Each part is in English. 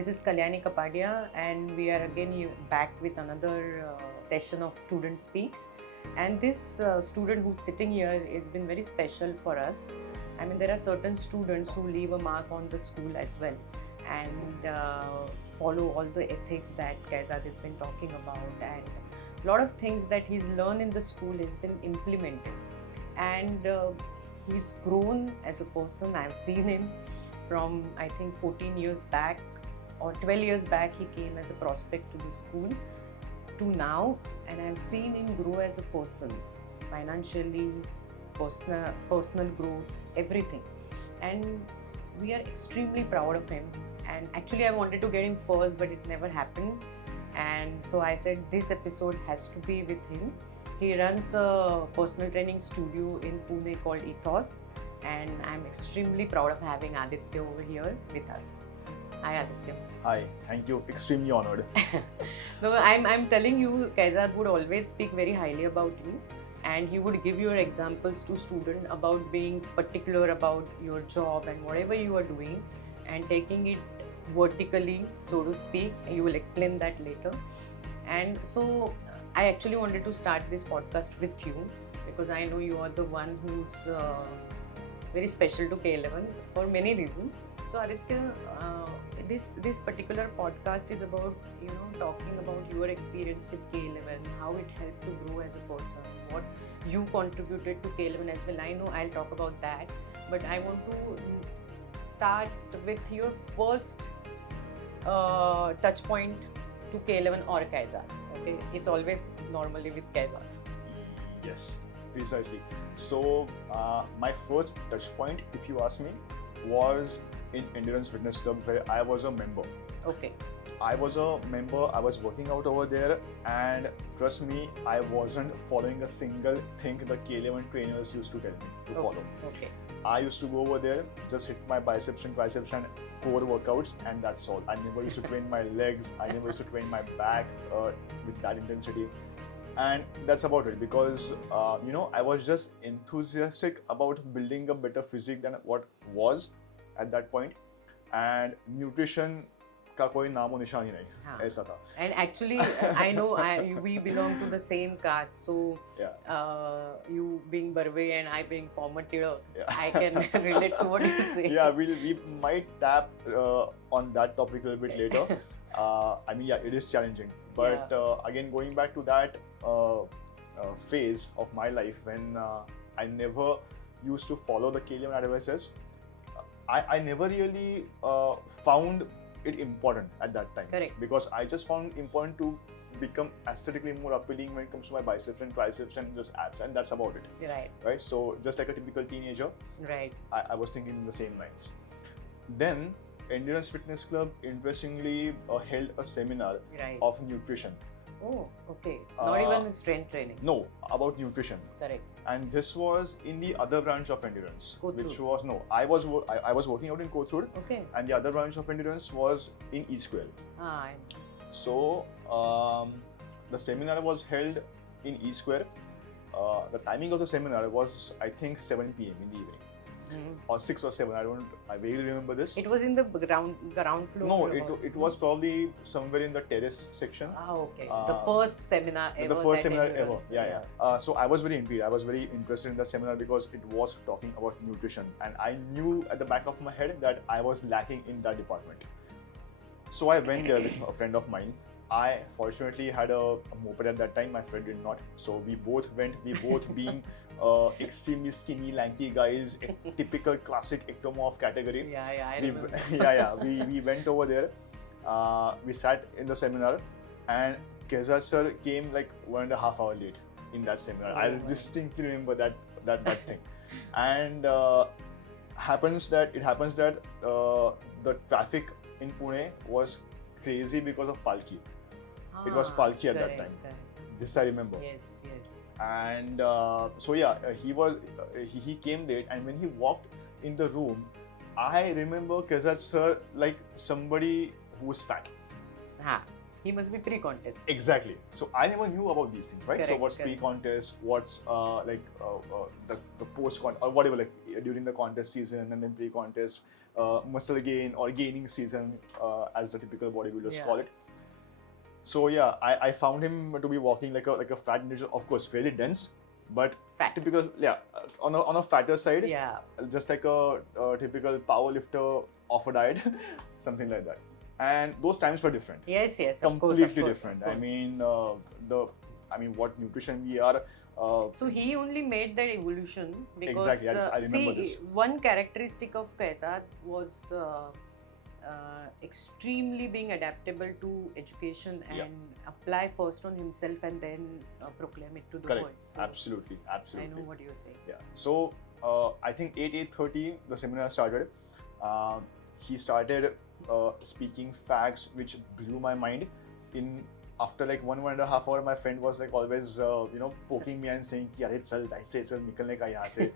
This is Kalyani Kaizzad and we are again back with another session of Student Speaks. And this student who's sitting here has been very special for us. I mean, there are certain students who leave a mark on the school as well and follow all the ethics that Kaizzad has been talking about, and a lot of things that he's learned in the school has been implemented. And he's grown as a person. I've seen him from, I think, 14 years back or 12 years back. He came as a prospect to the school to now, and I've seen him grow as a person, financially, personal growth, everything. And we are extremely proud of him. And actually I wanted to get him first, but it never happened. And so I said this episode has to be with him. He runs a personal training studio in Pune called Ethos, and I'm extremely proud of having Aaditya over here with us. Hi Aaditya. Hi, thank you. Extremely honored. No, I'm telling you, Kaizzad would always speak very highly about you, and he would give your examples to students about being particular about your job and whatever you are doing and taking it vertically, so to speak. You will explain that later. And so I actually wanted to start this podcast with you because I know you are the one who's very special to K11 for many reasons. So Aditya, this particular podcast is about, talking about your experience with K11, how it helped to grow as a person, what you contributed to K11 as well. I know I'll talk about that, but I want to start with your first touch point to K11 or Kaizzad. Okay, it's always normally with Kaizzad. Yes, precisely. So my first touch point, if you ask me, was in Endurance Fitness Club, where I was a member. Okay. I was a member, I was working out over there, and trust me, I wasn't following a single thing the K11 trainers used to tell me to follow. Okay. I used to go over there, just hit my biceps and triceps and core workouts, and that's all. I never used to train my legs, I never used to train my back with that intensity. And that's about it, because I was just enthusiastic about building a better physique than what was at that point, and nutrition का कोई नामो निशान ही नहीं, ऐसा था. And actually, I know we belong to the same caste, so you being Barve and I being former tier, I can relate to what you say. Yeah, we might tap on that topic a little bit later. I mean, it is challenging, but again, going back to that phase of my life when I never used to follow the K11 advices, I never really found it important at that time. Correct. Because I just found important to become aesthetically more appealing when it comes to my biceps and triceps and just abs, and that's about it. Right. So just like a typical teenager, right, I was thinking in the same lines. Then Endurance Fitness Club interestingly held a seminar of nutrition. Oh, okay. Not even strength training. No, about nutrition. Correct. And this was in the other branch of endurance, which was I was working out in Kothur, and the other branch of endurance was in East Square. So the seminar was held in East Square. The timing of the seminar was, I think, 7 p.m. in the evening. Or 6 or 7, I vaguely remember this. It was in the ground floor? No, it was probably somewhere in the terrace section. Okay. The first seminar ever. The first seminar ever, yeah. So I was very intrigued. I was very interested in the seminar because it was talking about nutrition, and I knew at the back of my head that I was lacking in that department. So I went there with a friend of mine. I fortunately had a moped at that time, my friend did not. So we both went, being extremely skinny, lanky guys, a typical classic ectomorph category. I remember. We went over there, we sat in the seminar, and Kaizzad sir came like 1.5 hours late in that seminar. I distinctly remember that thing. And it happens that the traffic in Pune was crazy because of Palki. It was Palki at that time. This I remember. Yes. And so he came late, and when he walked in the room, I remember Kaizzad sir like somebody who was fat. He must be pre-contest. Exactly. So I never knew about these things, right? So Correct, what's correct. pre-contest, what's the post-contest, or whatever, like during the contest season and then pre-contest, muscle gain or gaining season, as the typical bodybuilders Yeah. call it. So yeah, I found him to be walking like a fat individual, of course, fairly dense, but Fat. typical, yeah, on a fatter side, Yeah. just like a typical power lifter of a diet, something like that. And those times were different. Yes, yes. Completely of course, different. Of I course. mean, what nutrition we are. So he only made that evolution because Exactly, I remember see, this. one characteristic of Kaizzad was extremely being adaptable to education and Yeah. apply first on himself and then proclaim it to the Correct. world. So Absolutely. I know what you're saying. Yeah. So I think 8:30 the seminar started. He started speaking facts which blew my mind. After like 1.5 hours, my friend was like always poking me and saying कि अरे चल चल निकलने का यहाँ से.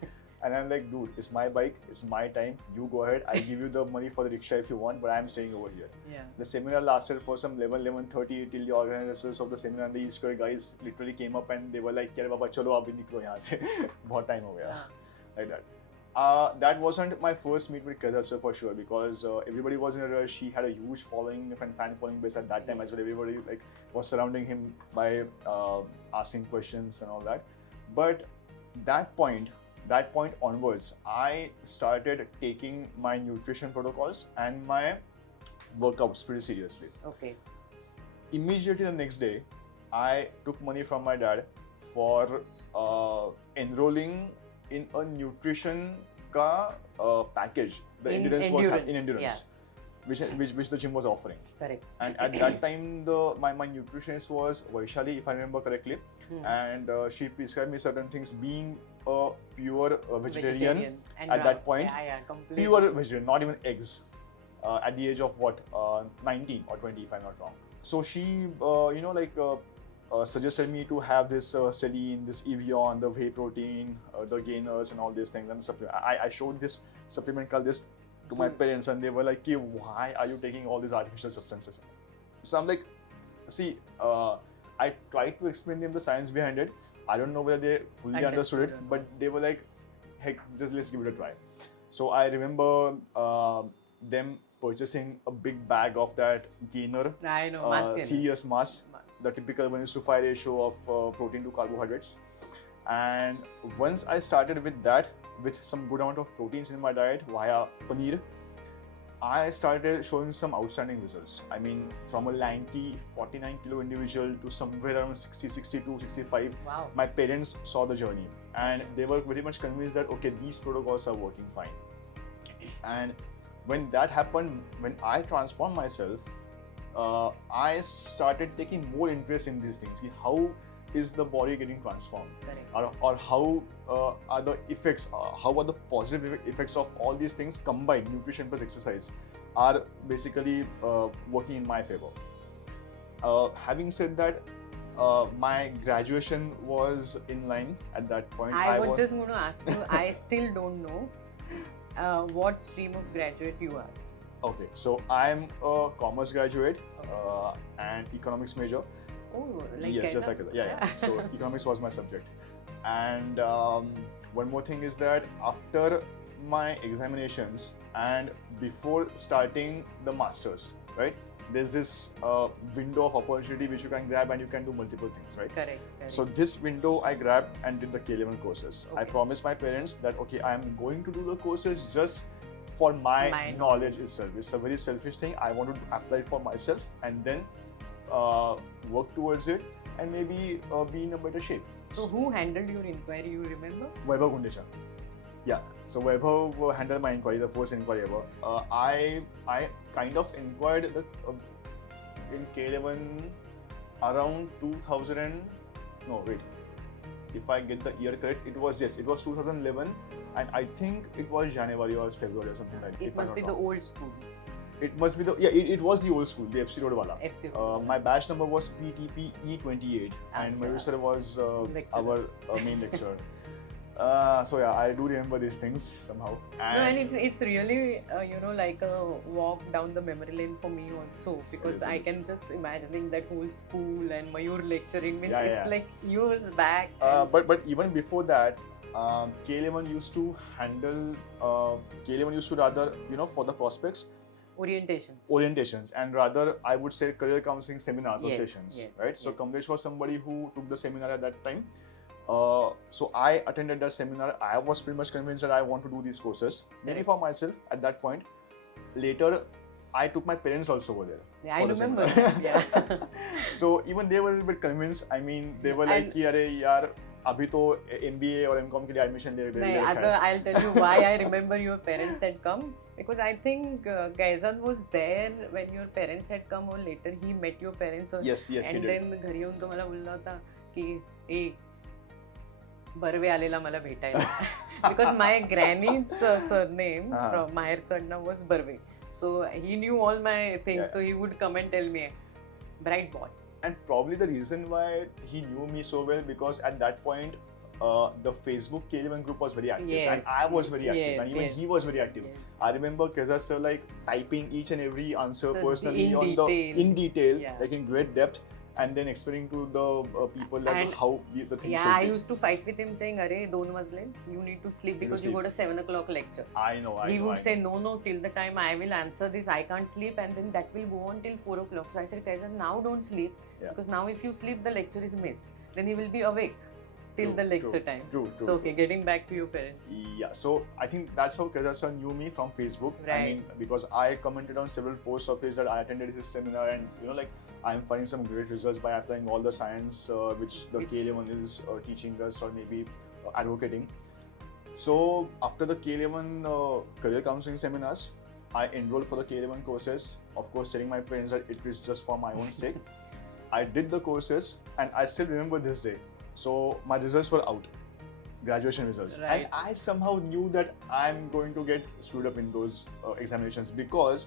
And I'm like, dude, it's my bike, it's my time. You go ahead. I'll give you the money for the rickshaw if you want, but I'm staying over here. Yeah. The seminar lasted for some 11:30 till the organizers of the seminar and the East Coast guys literally came up and they were like, "Kya baba, chalo abhi niklo yahan se." बहुत time हो गया. Like that. That wasn't my first meet with Kaizzad sir for sure, because everybody was in a rush. He had a huge following and fan following base at that time as well. Everybody like was surrounding him by asking questions and all that. But that point onwards, I started taking my nutrition protocols and my workouts pretty seriously. Okay. Immediately the next day, I took money from my dad for enrolling in a nutrition package. The endurance was in endurance, which the gym was offering. Correct. And at that time, my nutritionist was Vaishali, if I remember correctly, and she prescribed me certain things. Being a pure vegetarian and at that point, completely. pure vegetarian, not even eggs, at the age of 19 or 20, if I'm not wrong. So she, suggested me to have this Celine, this Evian, the whey protein, the gainers, and all these things. And supplement. I showed this supplement called this to my parents, and they were like, "Why are you taking all these artificial substances?" So I'm like, see, I tried to explain them the science behind it. I don't know whether they fully understood it, but they were like, "Heck, just let's give it a try." So I remember them purchasing a big bag of that gainer, I know, serious mass. The typical 1:5 ratio of protein to carbohydrates. And once I started with that, with some good amount of proteins in my diet via paneer, I started showing some outstanding results. I mean, from a lanky 49 kilo individual to somewhere around 60, 62, 65. Wow. My parents saw the journey and they were very much convinced that, okay, these protocols are working fine. And when that happened, when I transformed myself, I started taking more interest in these things. How is the body getting transformed? Or how are the effects, how are the positive effects of all these things combined, nutrition plus exercise, are basically working in my favor. Having said that, my graduation was in line at that point. I was just going to ask you, I still don't know what stream of graduate you are. Okay, so I'm a commerce graduate and economics major. Oh, like yes, just like that. Yeah. So economics was my subject. And one more thing is that after my examinations and before starting the masters, right, there's this window of opportunity which you can grab and you can do multiple things, right? Correct. So this window I grabbed and did the K11 courses. Okay. I promised my parents that, okay, I'm going to do the courses just for my knowledge itself. It's a very selfish thing. I want to apply it for myself and then work towards it and maybe be in a better shape. So who handled your inquiry, you remember? Vaibhav Gundecha. Yeah. So Vaibhav handled my inquiry, the first inquiry ever. I kind of inquired in K11 around 2000 if I get the year correct, it was 2011, and I think it was January or February or something like that. It must be the old school. It must be it was the old school, the FC Road wala. FC Road. My batch number was PTP E28 and Mayur sir was our main lecturer. So yeah, I do remember these things somehow. And it's really like a walk down the memory lane for me also, because I can just imagining that whole school and Mayur lecturing means it's like years back. But even before that, K11 used to handle. K11 used to rather for the prospects. Orientations, and rather I would say career counseling seminars or sessions, right? So Kamlesh was somebody who took the seminar at that time. So I attended that seminar. I was pretty much convinced that I want to do these courses, maybe for myself at that point. Later, I took my parents also over there. Yeah, I remember. So even they were a little bit convinced. I mean, they were like, "Ki अरे यार, अभी तो MBA और MCom के लिए admission ले रहे हैं." I'll tell you why I remember your parents had come. Because I think Kaizzad was there when your parents had come, or later he met your parents. Yes, and he did. then घरी येऊन तो मला बोलला होता की बर्वे आलेला मला भेटायला. Because my granny's surname from माहेरचं आडनाव was Barve. So he knew all my things. So he would come and tell me, bright boy. And probably the reason why he knew me so well, because at that point, the Facebook K11 group was very active, and I was very active, and even he was very active. I remember Kaizzad sir like typing each and every answer personally in detail, like in great depth, and then explaining to the people like how the things should be. I used to fight with him saying, "Arey, 2 wazle, you need to sleep because you got a 7 o'clock lecture." I know. He would say, "No, till the time I will answer this, I can't sleep," and then that will go on till 4 o'clock. So I said, Kaizzad, now don't sleep, because now if you sleep, the lecture is missed. Then he will be awake till the lecture time. True. So okay, getting back to your parents. Yeah, so I think that's how Kaizzad sir knew me from Facebook. Right. I mean, because I commented on several posts of his that I attended his seminar, and like I'm finding some great results by applying all the science which the K11 is teaching us, or maybe advocating. So after the K11 career counseling seminars, I enrolled for the K11 courses. Of course, telling my parents that it was just for my own sake. I did the courses, and I still remember this day. So my results were out, graduation results, and I somehow knew that I'm going to get screwed up in those examinations, because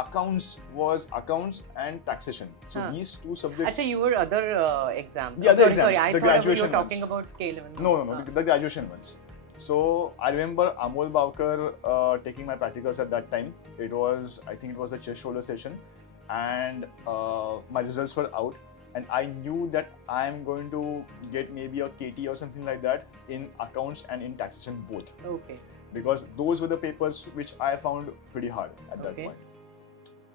accounts and taxation. So these two subjects. Actually, you were other exams. Yeah, the exams. Sorry, I the thought you were ones. talking about K11. No, the graduation ones. So I remember Amol Bavkar taking my practicals at that time. I think it was the chest shoulder session, and my results were out. And I knew that I'm going to get maybe a KT or something like that in accounts and in taxation both. Okay. Because those were the papers which I found pretty hard at that point.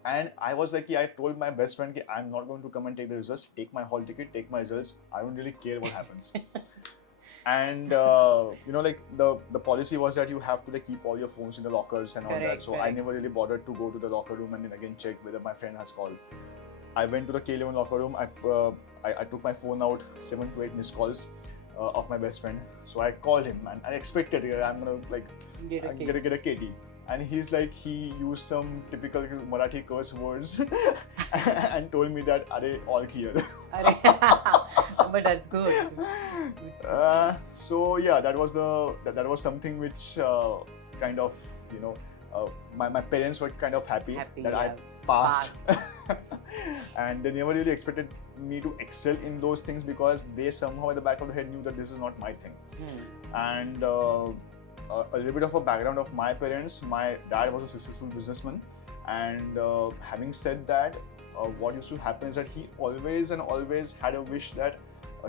And I was like, I told my best friend, I'm not going to come and take the results. Take my hall ticket, take my results. I don't really care what happens. And like the policy was that you have to like keep all your phones in the lockers and all that. So I never really bothered to go to the locker room and then again check whether my friend has called. I went to the K11 locker room. I took my phone out, 7 to 8 missed calls of my best friend. So I called him, and I expected I'm gonna like get a KT. And he's like, he used some typical Marathi curse words and told me that all clear. But that's good. So yeah, that was something which kind of my parents were kind of happy that I passed. And they never really expected me to excel in those things, because they somehow at the back of the head knew that this is not my thing. And a little bit of a background of my parents. My dad was a successful businessman, and having said that, what used to happen is that he always had a wish that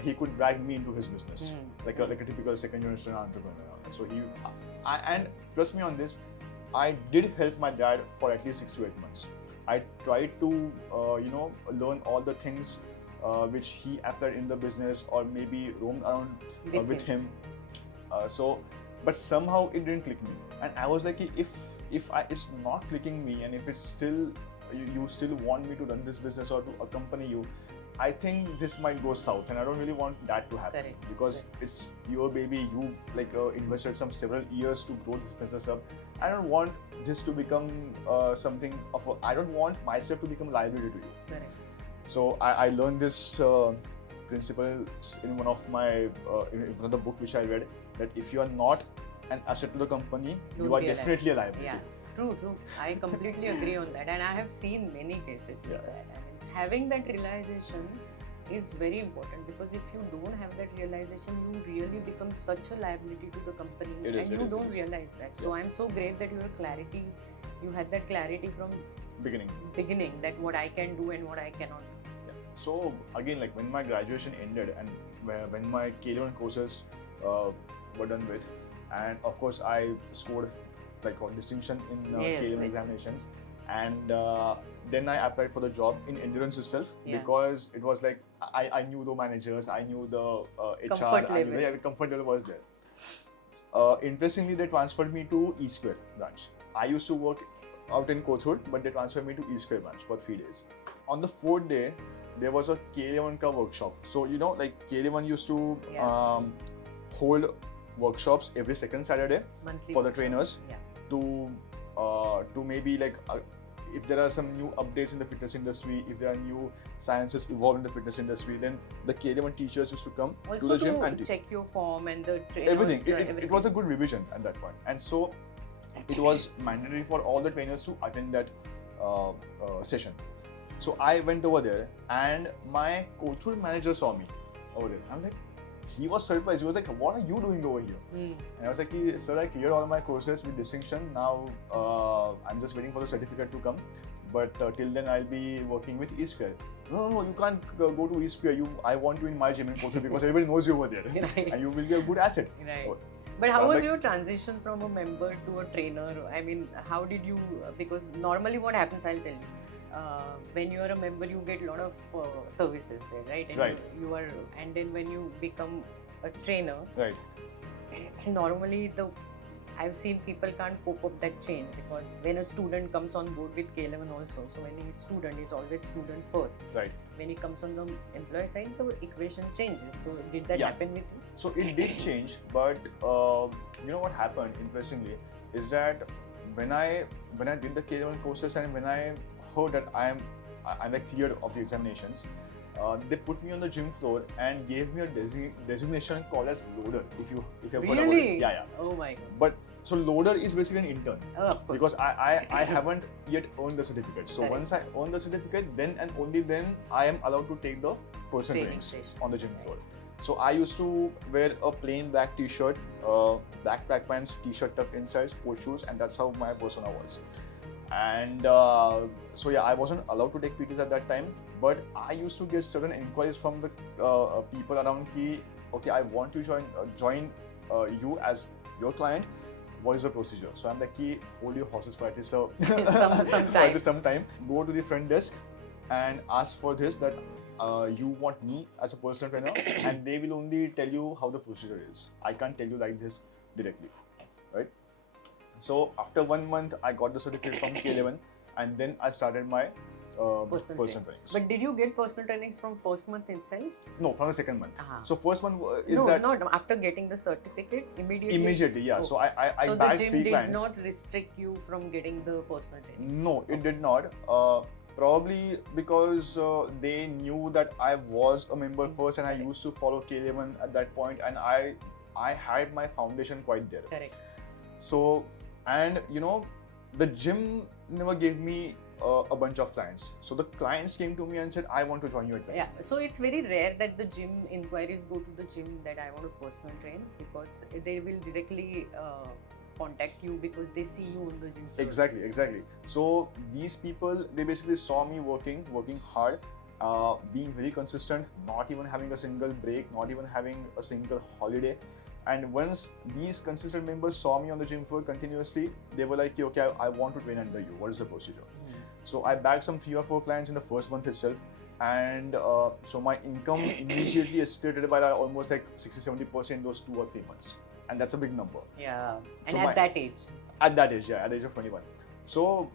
he could drag me into his business, like a typical second generation entrepreneur. So and trust me on this, I did help my dad for at least 6 to 8 months. I tried to learn all the things which he applied in the business, or maybe roamed around with him. But somehow it didn't click me, and I was like, if it's not clicking me, and if it's still you still want me to run this business or to accompany you, I think this might go south, and I don't really want that to happen. Because it's your baby. You invested several years to grow this business up. I don't want this to become something of I don't want myself to become a liability to you. So I learned this principle in one of the book which I read, that if you are not an asset to the company, you are definitely a liability. Yeah, true. I completely agree on that, and I have seen many cases like that. I mean, having that realization is very important, because if you don't have that realization, you really become such a liability to the company, and you don't realize that. So I'm so great that you had that clarity from beginning that what I can do and what I cannot do. So again, like when my graduation ended and when my K11 courses were done with, and of course I scored like a distinction in K11 examinations, and then I applied for the job in endurance itself, because it was like I knew the managers, I knew the HR, the comfort level was there. Interestingly, they transferred me to E Square branch. I used to work out in Kothur, but they transferred me to E Square branch for 3 days. On the 4th day, there was a K11 ka workshop. So you know, like K11 used to hold workshops every second Saturday for the trainers to maybe like if there are some new updates in the fitness industry, if there are new sciences evolved in the fitness industry, then the K11 teachers used to come to the gym and check your form and the trainers, everything. It was a good revision at that point, and so it was mandatory for all the trainers to attend that session. So I went over there, and my Kothur manager saw me over there. I'm like, he was surprised. He was like, "What are you doing over here?" And I was like, "Sir, I cleared all my courses with distinction. Now I'm just waiting for the certificate to come. But till then, I'll be working with E Square." No, you can't go to E Square. I want you in my gym in Kothur because everybody knows you over there, and you will be a good asset. Right. But how was your transition from a member to a trainer? I mean, how did you? Because normally, what happens, I'll tell you. When you are a member, you get a lot of services there, right? And you are, and then when you become a trainer, normally I've seen people can't cope up that change, because when a student comes on board with K11 also, so when he's student, it's always student first. Right. When he comes on the employee side, the equation changes. So did that happen with you? So it did change, but you know what happened, interestingly, is that when I did the K11 courses and when I heard that I'm like cleared of the examinations, they put me on the gym floor and gave me a designation called as loader. If you've heard about it. Yeah. Oh my God. But so loader is basically an intern. Oh, of course. Because I haven't yet earned the certificate. So once I earn the certificate, then and only then I am allowed to take the personal trainings on the gym floor. So I used to wear a plain black t-shirt, black track pants, t-shirt tucked inside, sports shoes, and that's how my persona was. And so yeah, I wasn't allowed to take PTs at that time, but I used to get certain inquiries from the people around ki, okay, I want to join you as your client. What is the procedure? So I'm like, hold your horses for at least some time. Go to the front desk and ask for this, that you want me as a personal trainer, and they will only tell you how the procedure is. I can't tell you like this directly, right? So after 1 month, I got the certificate from K11, and then I started my personal trainings. But did you get personal trainings from first month itself? No, from the second month. So first month not after getting the certificate immediately. Immediately, yeah. So I so bagged 3 the gym clients. did not restrict you from getting the personal training? No, it did not. Probably because they knew that I was a member first, and I used to follow K11 at that point, and I had my foundation quite there. Correct. So, and you know, the gym never gave me a bunch of clients. So the clients came to me and said, I want to join you at 20. Yeah, so it's very rare that the gym inquiries go to the gym that I want to personal train, because they will directly contact you because they see you on the gym floor. Exactly. So these people, they basically saw me working hard, being very consistent, not even having a single break, not even having a single holiday. And once these consistent members saw me on the gym floor continuously, they were like, okay, I want to train under you. What is the procedure? So I bagged some 3 or 4 clients in the first month itself. And so my income immediately escalated by almost like 60-70% in those 2 or 3 months. And that's a big number. Yeah. And so at that age? At that age, yeah, at the age of 21. So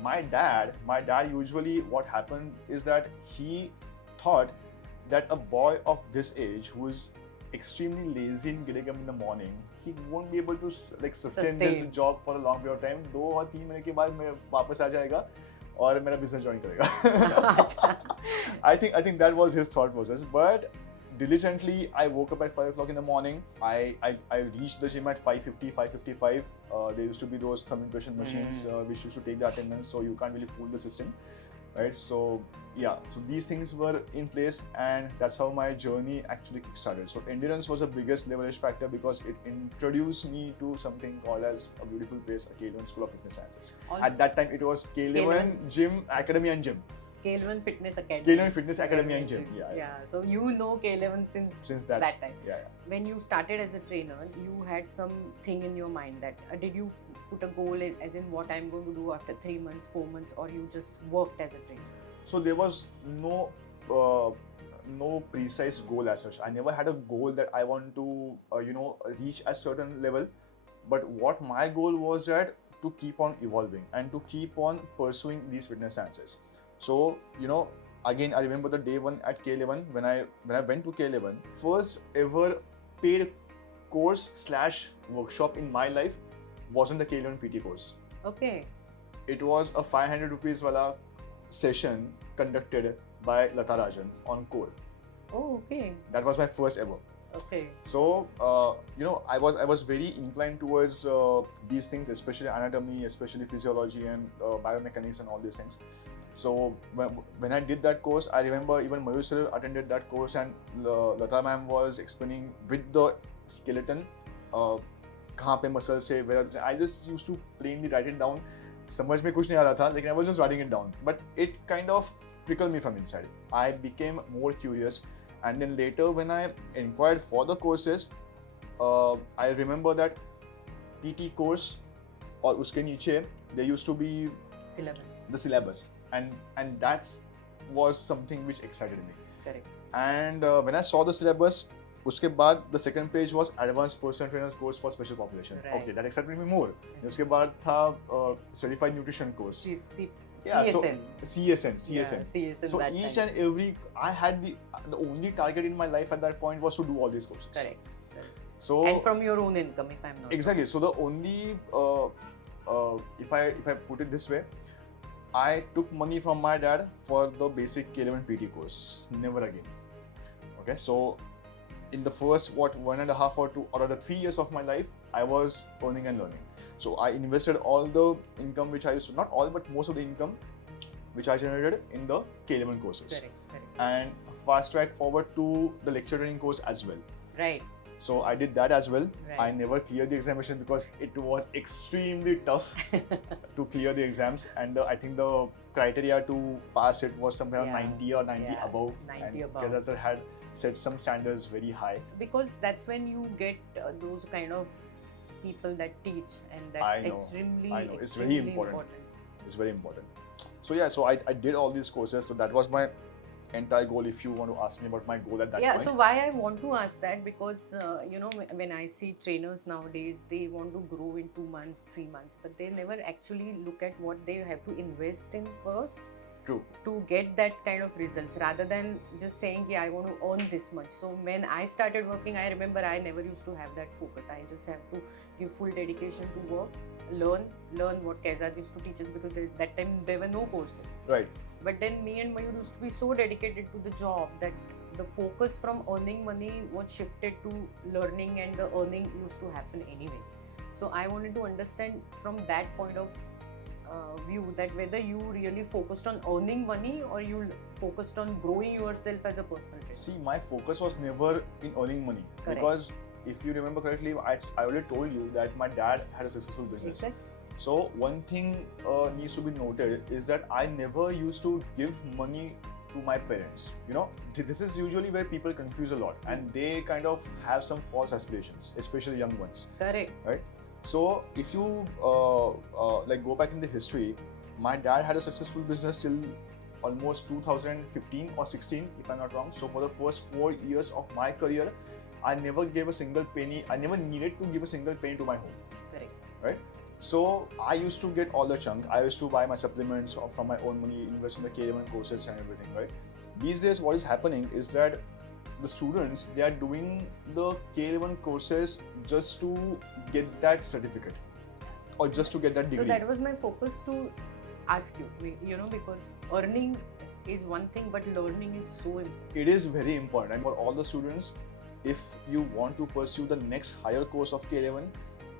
my dad usually, what happened is that he thought that a boy of this age who is extremely lazy in getting up in the morning, he won't be able to like sustain this job for a long period of time. 2 or 3 महीने के बाद मैं वापस आ जाएगा और मेरा business join करेगा. I think that was his thought process. But diligently, I woke up at 5 o'clock in the morning. I reached the gym at 5:50, 5:55. There used to be those thumb impression machines which used to take the attendance, so you can't really fool the system. right? So yeah, so these things were in place, and that's how my journey actually kickstarted. So endurance was the biggest leverage factor because it introduced me to something called as a beautiful place, a K11 School of Fitness Sciences. At that time, it was K11 Gym Academy and Gym. K11 Fitness Academy. K11 Fitness Academy and Gym. Yeah. So you know K11 since that time. Yeah. When you started as a trainer, you had something in your mind that did you put a goal in, as in what I'm going to do after 3 months, 4 months, or you just worked as a trainer? So there was no precise goal as such. I never had a goal that I want to reach a certain level. But what my goal was that to keep on evolving and to keep on pursuing these fitness sciences. So again, I remember the day one at K11 when I went to K11, first ever paid course / workshop in my life wasn't the K11 PT course. Okay. It was a 500 rupees wala session conducted by Lata Rajan on core. Oh, okay. That was my first ever. Okay. So I was very inclined towards these things, especially anatomy, especially physiology and biomechanics and all these things. So when I did that course, I remember even Mayur sir attended that course, and Lata ma'am was explaining with the skeleton कहाँ पे muscle से where I just used to plainly write it down. समझ में कुछ नहीं आ रहा था, लेकिन I was just writing it down. But it kind of trickled me from inside. I became more curious, and then later when I inquired for the courses, I remember that PT course और उसके नीचे there used to be the syllabus, and that was something which excited me. Correct. And when I saw the syllabus, उसके बाद the second page was advanced personal trainers course for special population. Right. Okay, that excited me more. उसके बाद था certified nutrition course. CSN. CSN. So that each time. and every, I had the only target in my life at that point was to do all these courses. Correct. So and from your own income, if I'm not exactly. So the only if I put it this way, I took money from my dad for the basic K11 PT course. Never again. Okay, so in the first 1.5 or 2 or the 3 years of my life, I was earning and learning. So I invested all the income which I used to, not all but most of the income which I generated in the K11 courses. Correct. And fast track forward to the lecture training course as well. Right. So I did that as well. Right. I never cleared the examination because it was extremely tough to clear the exams, and I think the criteria to pass it was somewhere around 90 or 90 above. 90 above. Kaizzad sir had set some standards very high. Because that's when you get those kind of people that teach, and that's extremely It's very important. It's very important. So yeah, so I did all these courses. So that was my entire goal, if you want to ask me about my goal at that point. Yeah, so why I want to ask that, because when I see trainers nowadays, they want to grow in 2 months, 3 months, but they never actually look at what they have to invest in first. True. To get that kind of results, rather than just saying, yeah, I want to earn this much. So when I started working, I remember I never used to have that focus. I just have to give full dedication to work, learn what Kaizzad used to teach us, because that time there were no courses. Right. But then me and Mayur used to be so dedicated to the job that the focus from earning money was shifted to learning, and the earning used to happen anyways. So I wanted to understand from that point of view that whether you really focused on earning money or you focused on growing yourself as a personal trainer. See, my focus was never in earning money. Correct. Because if you remember correctly, I already told you that my dad had a successful business. Exactly. So one thing needs to be noted is that I never used to give money to my parents. This is usually where people confuse a lot, and they kind of have some false aspirations, especially young ones. Correct. Right. So if you go back in the history, my dad had a successful business till almost 2015 or 16, if I'm not wrong. So for the first 4 years of my career, I never gave a single penny. I never needed to give a single penny to my home. Correct. Right. So I used to get all the chunk. I used to buy my supplements from my own money, invest in the K11 courses and everything. Right. These days, what is happening is that the students, they are doing the K11 courses just to get that certificate or just to get that degree. So that was my focus to ask you, because earning is one thing, but learning is so important. It is very important. And for all the students, if you want to pursue the next higher course of K11,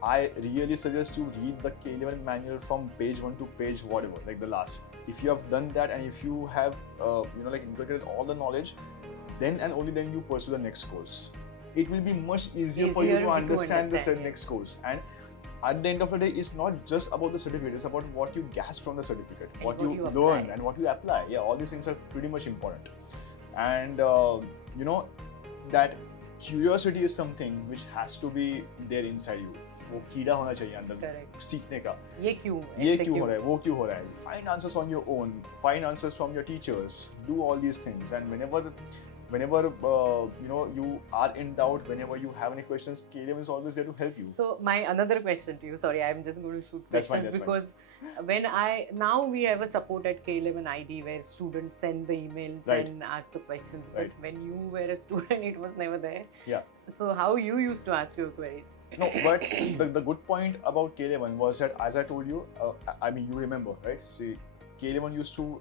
I really suggest you read the K11 manual from page 1 to page whatever, like the last. If you have done that and if you have, integrated all the knowledge, then and only then you pursue the next course. It will be much easier for you to understand the next course. And at the end of the day, it's not just about the certificate, it's about what you grasp from the certificate, and what you learn and what you apply. Yeah, all these things are pretty much important. And that curiosity is something which has to be there inside you. वो कीड़ा होना चाहिए अंदर सीखने का, ये क्यों हो रहा है, वो क्यों हो रहा है. Find answers on your own, find answers from your teachers, do all these things. And whenever you are in doubt, whenever you have any questions, K11 is always there to help you. So my another question to you, sorry, I'm just going to shoot questions. That's because fine. Now we have a support at K11 ID where students send the emails and ask the questions, but when you were a student, it was never there. Yeah. So how you used to ask your queries? No, but the good point about K11 was that, as I told you, you remember, right? See, K11 used to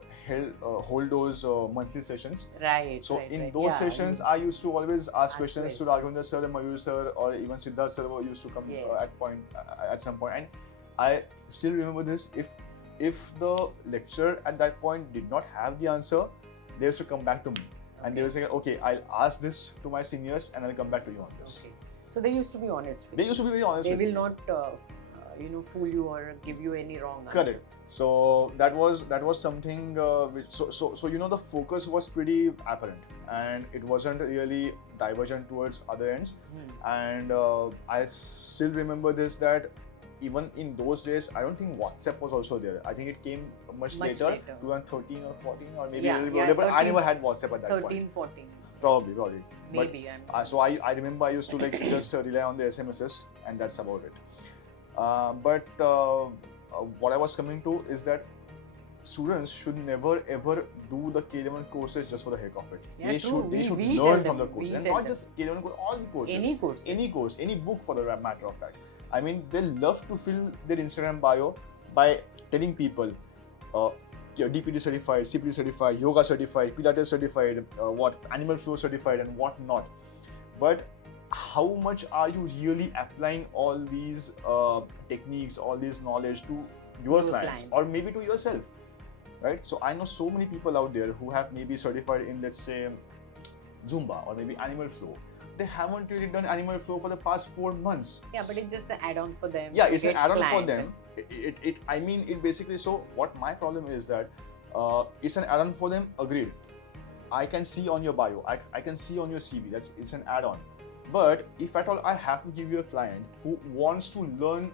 hold those monthly sessions. Right. So in those sessions, I used to always ask questions to Raghavendra sir and Mayur sir, or even Siddharth sir used to come at some point. And I still remember this. If the lecturer at that point did not have the answer, they used to come back to me. And they would say, okay, I'll ask this to my seniors and I'll come back to you on this. Okay. So they used to be honest with you. They used to be very honest with you. They will not fool you or give you any wrong answers. Correct. So that was something which the focus was pretty apparent and it wasn't really divergent towards other ends. And I still remember this, that even in those days, I don't think WhatsApp was also there. I think it came much later, 2013 or 14 or maybe a little bit. But I never had WhatsApp at that 13, point. 14. Probably. Maybe. So I remember I used to just rely on the SMSs and that's about it. But what I was coming to is that students should never ever do the K11 courses just for the heck of it. Yeah, they should learn from the courses, and not just K11 course, all the courses. Any course, any book for the matter of fact. I mean, they love to fill their Instagram bio by telling people DPT certified, CPT certified, yoga certified, Pilates certified, animal flow certified and what not. But how much are you really applying all these techniques, all this knowledge to your clients or maybe to yourself, right? So I know so many people out there who have maybe certified in, let's say, Zumba or maybe animal flow. They haven't really done animal flow for the past 4 months. Yeah, but it's just an add-on for them. Yeah, it's an add-on for them. It basically, so what my problem is that it's an add-on for them, agreed. I can see on your bio, I can see on your CV, it's an add-on. But if at all I have to give you a client who wants to learn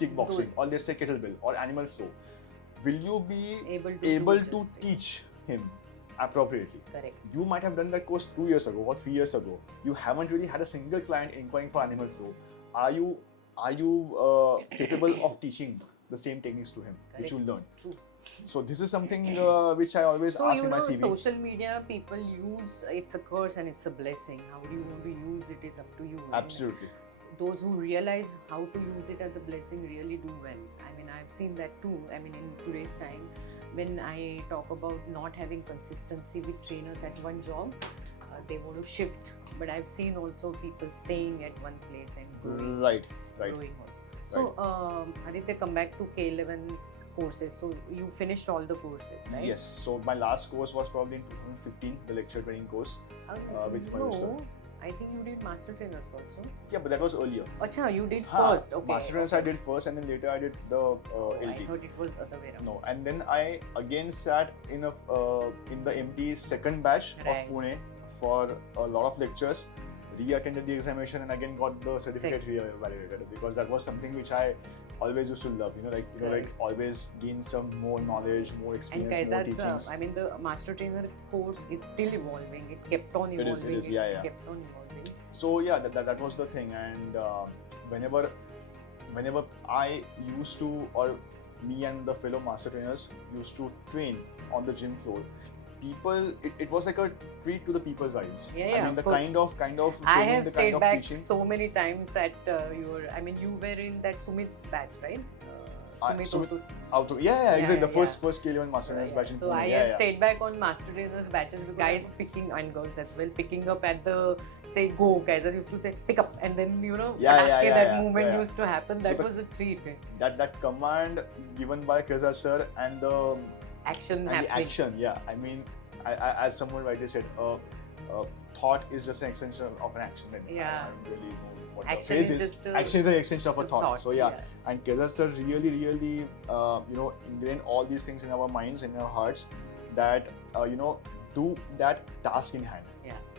kickboxing or let's say kettlebell or animal flow, will you be able to teach him appropriately? Correct. You might have done that course 2 years ago or 3 years ago. You haven't really had a single client inquiring for animal flow. Are you capable of teaching the same techniques to him, which you learned? True. So this is something which I always ask in my CV. Social media people use, it's a curse and it's a blessing. How do you want to use it is up to you. Absolutely. Those who realize how to use it as a blessing really do well. I mean, I've seen that too. I mean, in today's time, when I talk about not having consistency with trainers at one job, they want to shift. But I've seen also people staying at one place and growing. Right. Growing also. So, Aditya, come back to K11's courses. So, you finished all the courses, right? Yes. So, my last course was probably in 2015, the lecture training course with Mayur sir. I think you did master trainers also. Yeah, but that was earlier. Acha, you did first. Okay. Master trainers I did first, and then later I did the LT. I thought it was other way around. No, and then I again sat in the MT second batch of Pune for a lot of lectures, re-attended the examination, and again got the certificate re-validated because that was something which I always used to love. Like always gain some more knowledge, more experience, and more teachings. I mean, the master trainer course is still evolving. It kept on evolving. It is. Yeah. Kept on evolving. So yeah, that was the thing. And whenever I used to, or me and the fellow master trainers used to train on the gym floor, it was like a treat to the people's eyes. Yeah, I mean, the kind of training, I have stayed kind of back teaching. so many times at you were in that Sumit's batch, right? Sumit Exactly. The yeah. first K11 Master Trainers batch in So Pune. I have stayed back on Master Trainers batches with guys picking, and girls as well, picking up at the, say, go. Kaizzad used to say, pick up, and then, that movement used to happen. That was a treat. That command given by Kaizzad sir and the action and the action, I mean, as someone rightly said, thought is just an extension of an action. I don't really know what the phrase is. Action is an extension of a thought. So and Kaizzad sir really ingrained all these things in our minds, in our hearts, that do that task in hand.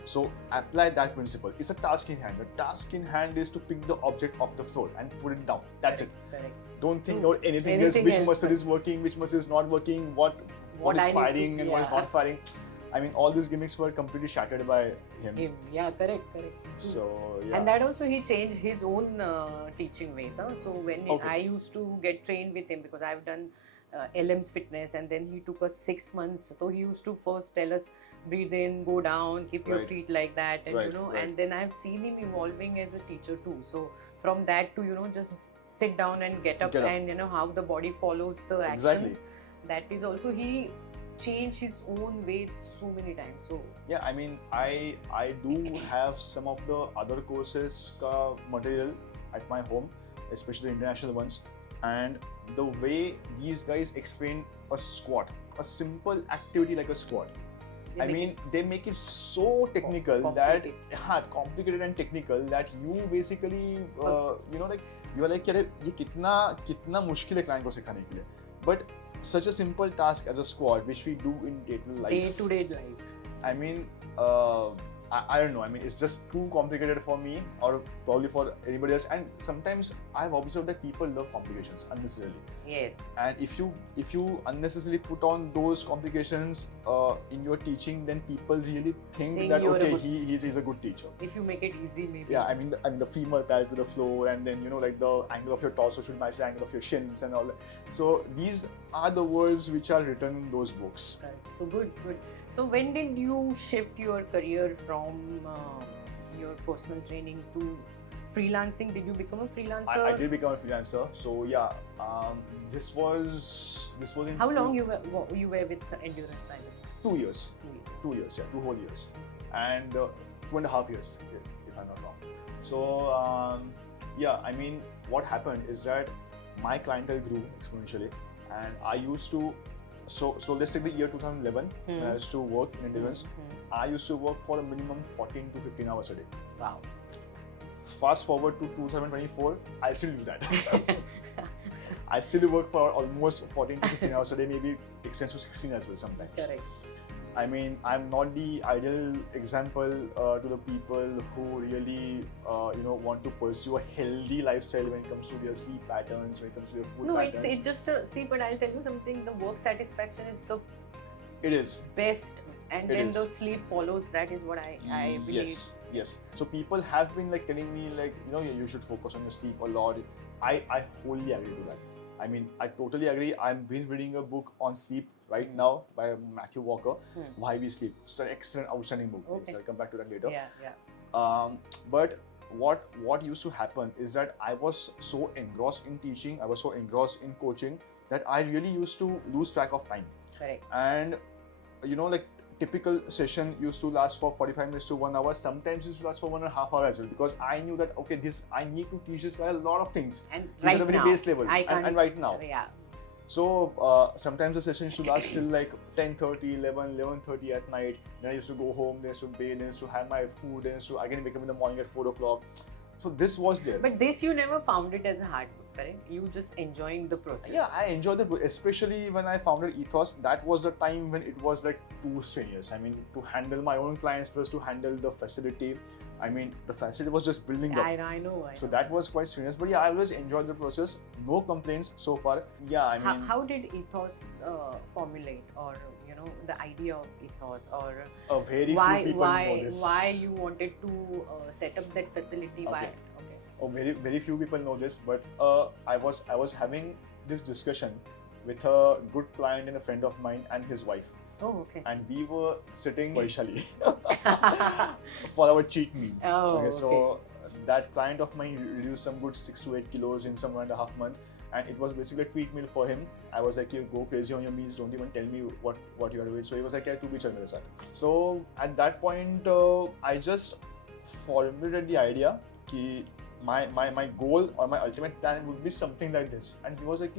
So apply that principle. It's a task in hand. The task in hand is to pick the object off the floor and put it down. That's it. Don't think about anything else. Which muscle is working, which muscle is not working, what is firing and what is not firing. I mean, all these gimmicks were completely shattered by him. Yeah, correct. So and that also he changed his own teaching ways. So when I used to get trained with him, because I've done LM's fitness, and then he took us 6 months. So he used to first tell us, breathe in, go down, keep your feet like that, and and then I've seen him evolving as a teacher too. So from that to just sit down and get up. And how the body follows the actions. That is also, he changed his own way so many times. So I mean, I do have some of the other courses material at my home, especially the international ones, and the way these guys explain a squat, a simple activity like a squat, they make it so technical complicated and technical that you basically you are like, ये कितना मुश्किल है client को सिखाने के लिए. But such a simple task as a squat, which we do in day-to-day life. I mean, I don't know. I mean, it's just too complicated for me, or probably for anybody else. And sometimes I've observed that people love complications unnecessarily. Yes. And if you unnecessarily put on those complications in your teaching, then people really think that he's a good teacher. If you make it easy, maybe. Yeah, I mean the femur pad to the floor, and then like the angle of your torso should match the angle of your shins and all that. So these are the words which are written in those books. Right. So good. So when did you shift your career from your personal training to freelancing? Did you become a freelancer? I did become a freelancer. So this was in how long you were with Endurance Pilot? 2 years. 2 years, 2 whole years, and 2.5 years, if I'm not wrong. So I mean, what happened is that my clientele grew exponentially, and I used to. So let's take the year 2011 when I used to work in Endurance. I used to work for a minimum 14 to 15 hours a day. Wow. Fast forward to 2024, I still do that. I still work for almost 14 to 15 hours a day, maybe extends to 16 as well sometimes. Correct. I mean, I'm not the ideal example to the people who really, want to pursue a healthy lifestyle when it comes to their sleep patterns, when it comes to their food patterns. No, it's just but I'll tell you something. The work satisfaction is the best, and then the sleep follows. That is what I believe. Yes. So people have been telling me you should focus on your sleep a lot. I wholly agree to that. I mean, I totally agree. I've been reading a book on sleep right now by Matthew Walker, Why We Sleep. It's an excellent, outstanding book. Okay. So I'll come back to that later. But what used to happen is that I was so engrossed in teaching, I was so engrossed in coaching, that I really used to lose track of time. Correct. And typical session used to last for 45 minutes to 1 hour. Sometimes it used to last for 1.5 hours as well, because I knew that I need to teach this guy a lot of things. And at a very base level. And right now. Yeah. So sometimes the session used to last till 10:30, 11:30 at night. Then I used to go home, then I used to bathe, then I used to have my food, then I used to again wake up in the morning at 4 o'clock. So this was there. But this you never found it as a hard work, correct? You just enjoying the process. Yeah, I enjoyed it, especially when I founded Ethos. That was the time when it was too strenuous. I mean, to handle my own clients plus to handle the facility. I mean, the facility was just building up. I know. So that was quite strenuous. But I always enjoyed the process. No complaints so far. Yeah, I mean. How did Ethos formulate, or the idea of Ethos, or very few people know this. Why you wanted to set up that facility? Okay. Very few people know this, but I was having this discussion with a good client and a friend of mine and his wife. Oh, okay. And we were sitting Vaishali for our cheat meal. Oh, okay. So that client of mine reduced some good 6 to 8 kilos in some 1.5 months, and it was basically a treat meal for him. I was like, you go crazy on your meals, don't even tell me what you are doing. So he was like, yeah, tu bhi chal mere saath. So at that point, I just formulated the idea ki my goal or my ultimate plan would be something like this. And he was like,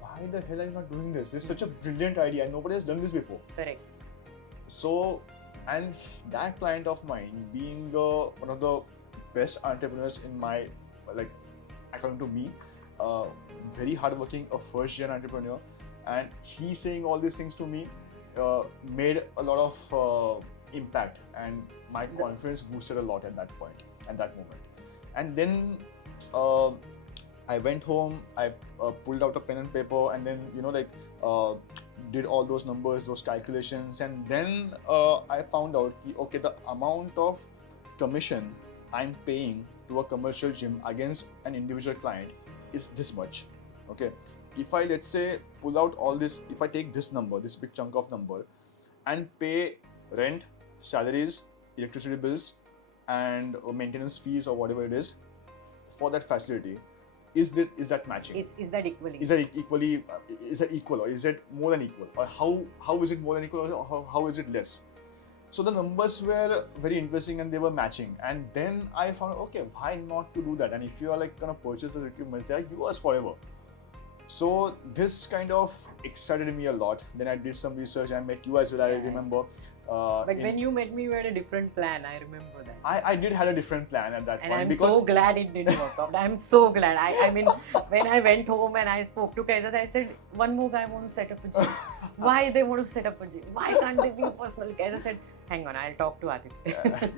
why the hell are you not doing this? This is such a brilliant idea and nobody has done this before. Correct. So, and that client of mine being one of the best entrepreneurs in my, like, according to me, very hardworking, a first-gen entrepreneur, and he saying all these things to me made a lot of impact, and my confidence boosted a lot at that point, at that moment. And then I went home, I pulled out a pen and paper, and then did all those numbers, those calculations, and then I found out okay, the amount of commission I'm paying to a commercial gym against an individual client is this much. Okay, if I, let's say, pull out all this, if I take this number, this big chunk of number, and pay rent, salaries, electricity bills, and maintenance fees or whatever it is for that facility, is that matching? Is that equally? Is that equally? Is that equal, or is it more than equal, or how is it more than equal, or how is it less? So the numbers were very interesting and they were matching. And then I found, okay, why not to do that? And if you are like gonna purchase the equipments, they are yours forever. So this kind of excited me a lot. Then I did some research. I met you as well. Yeah. I remember. But when you met me, you had a different plan. I remember that. I did have a different plan at that and point. I'm because so glad it didn't work out. I'm so glad. I mean, when I went home and I spoke to Kaizzad, I said, one more guy wants to set up a gym. Why they want to set up a gym? Why can't they be personal? Kaizzad said, hang on, I'll talk to Aaditya.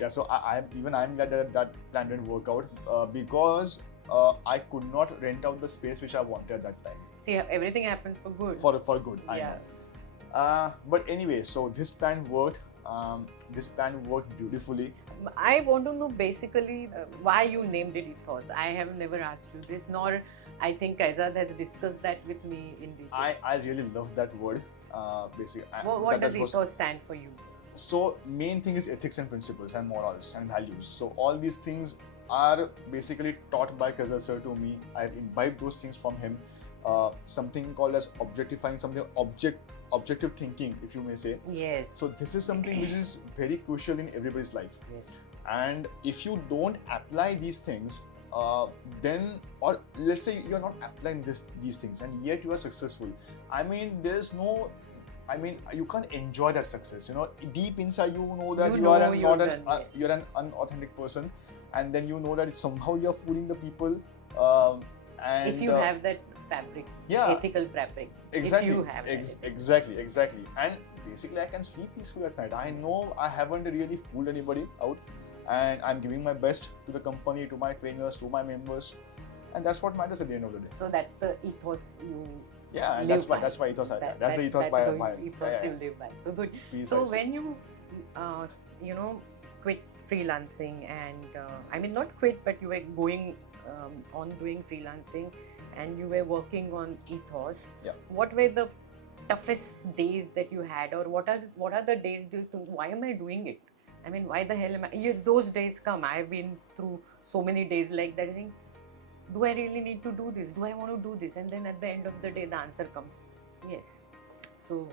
Yeah, so I'm glad that plan didn't work out because I could not rent out the space which I wanted at that time. See, everything happens for good. For good, I Yeah. know. But anyway, so this plan worked. This plan worked beautifully. I want to know basically why you named it Ethos. I have never asked you this, nor I think Kaizzad has discussed that with me in detail. I really love that word. Basically, What does Ethos stand for you? So main thing is ethics and principles and morals and values. So all these things are basically taught by Kaizzad sir to me. I've imbibed those things from him. Something called as objectifying, something objective thinking, if you may say. Yes. So this is something which is very crucial in everybody's life. Yes. And if you don't apply these things, then, or let's say you're not applying these things and yet you are successful. I mean, you can't enjoy that success. You know, deep inside you know that you're an unauthentic person, and then you know that somehow you're fooling the people. And if you have that fabric, ethical fabric. Exactly. If you have Exactly. And basically, I can sleep peacefully at night. I know I haven't really fooled anybody out, and I'm giving my best to the company, to my trainers, to my members, and that's what matters at the end of the day. So that's the ethos you. Yeah, and that's why ethos. That's the ethos by ethos you live by. So good. So when you, quit freelancing and I mean not quit, but you were going on doing freelancing, and you were working on Ethos. Yeah. What were the toughest days that you had, or what are the days do you think, why am I doing it? I mean, why the hell am I? Those days come. I've been through so many days like that. I think, do I really need to do this? Do I want to do this? And then at the end of the day, the answer comes, yes. So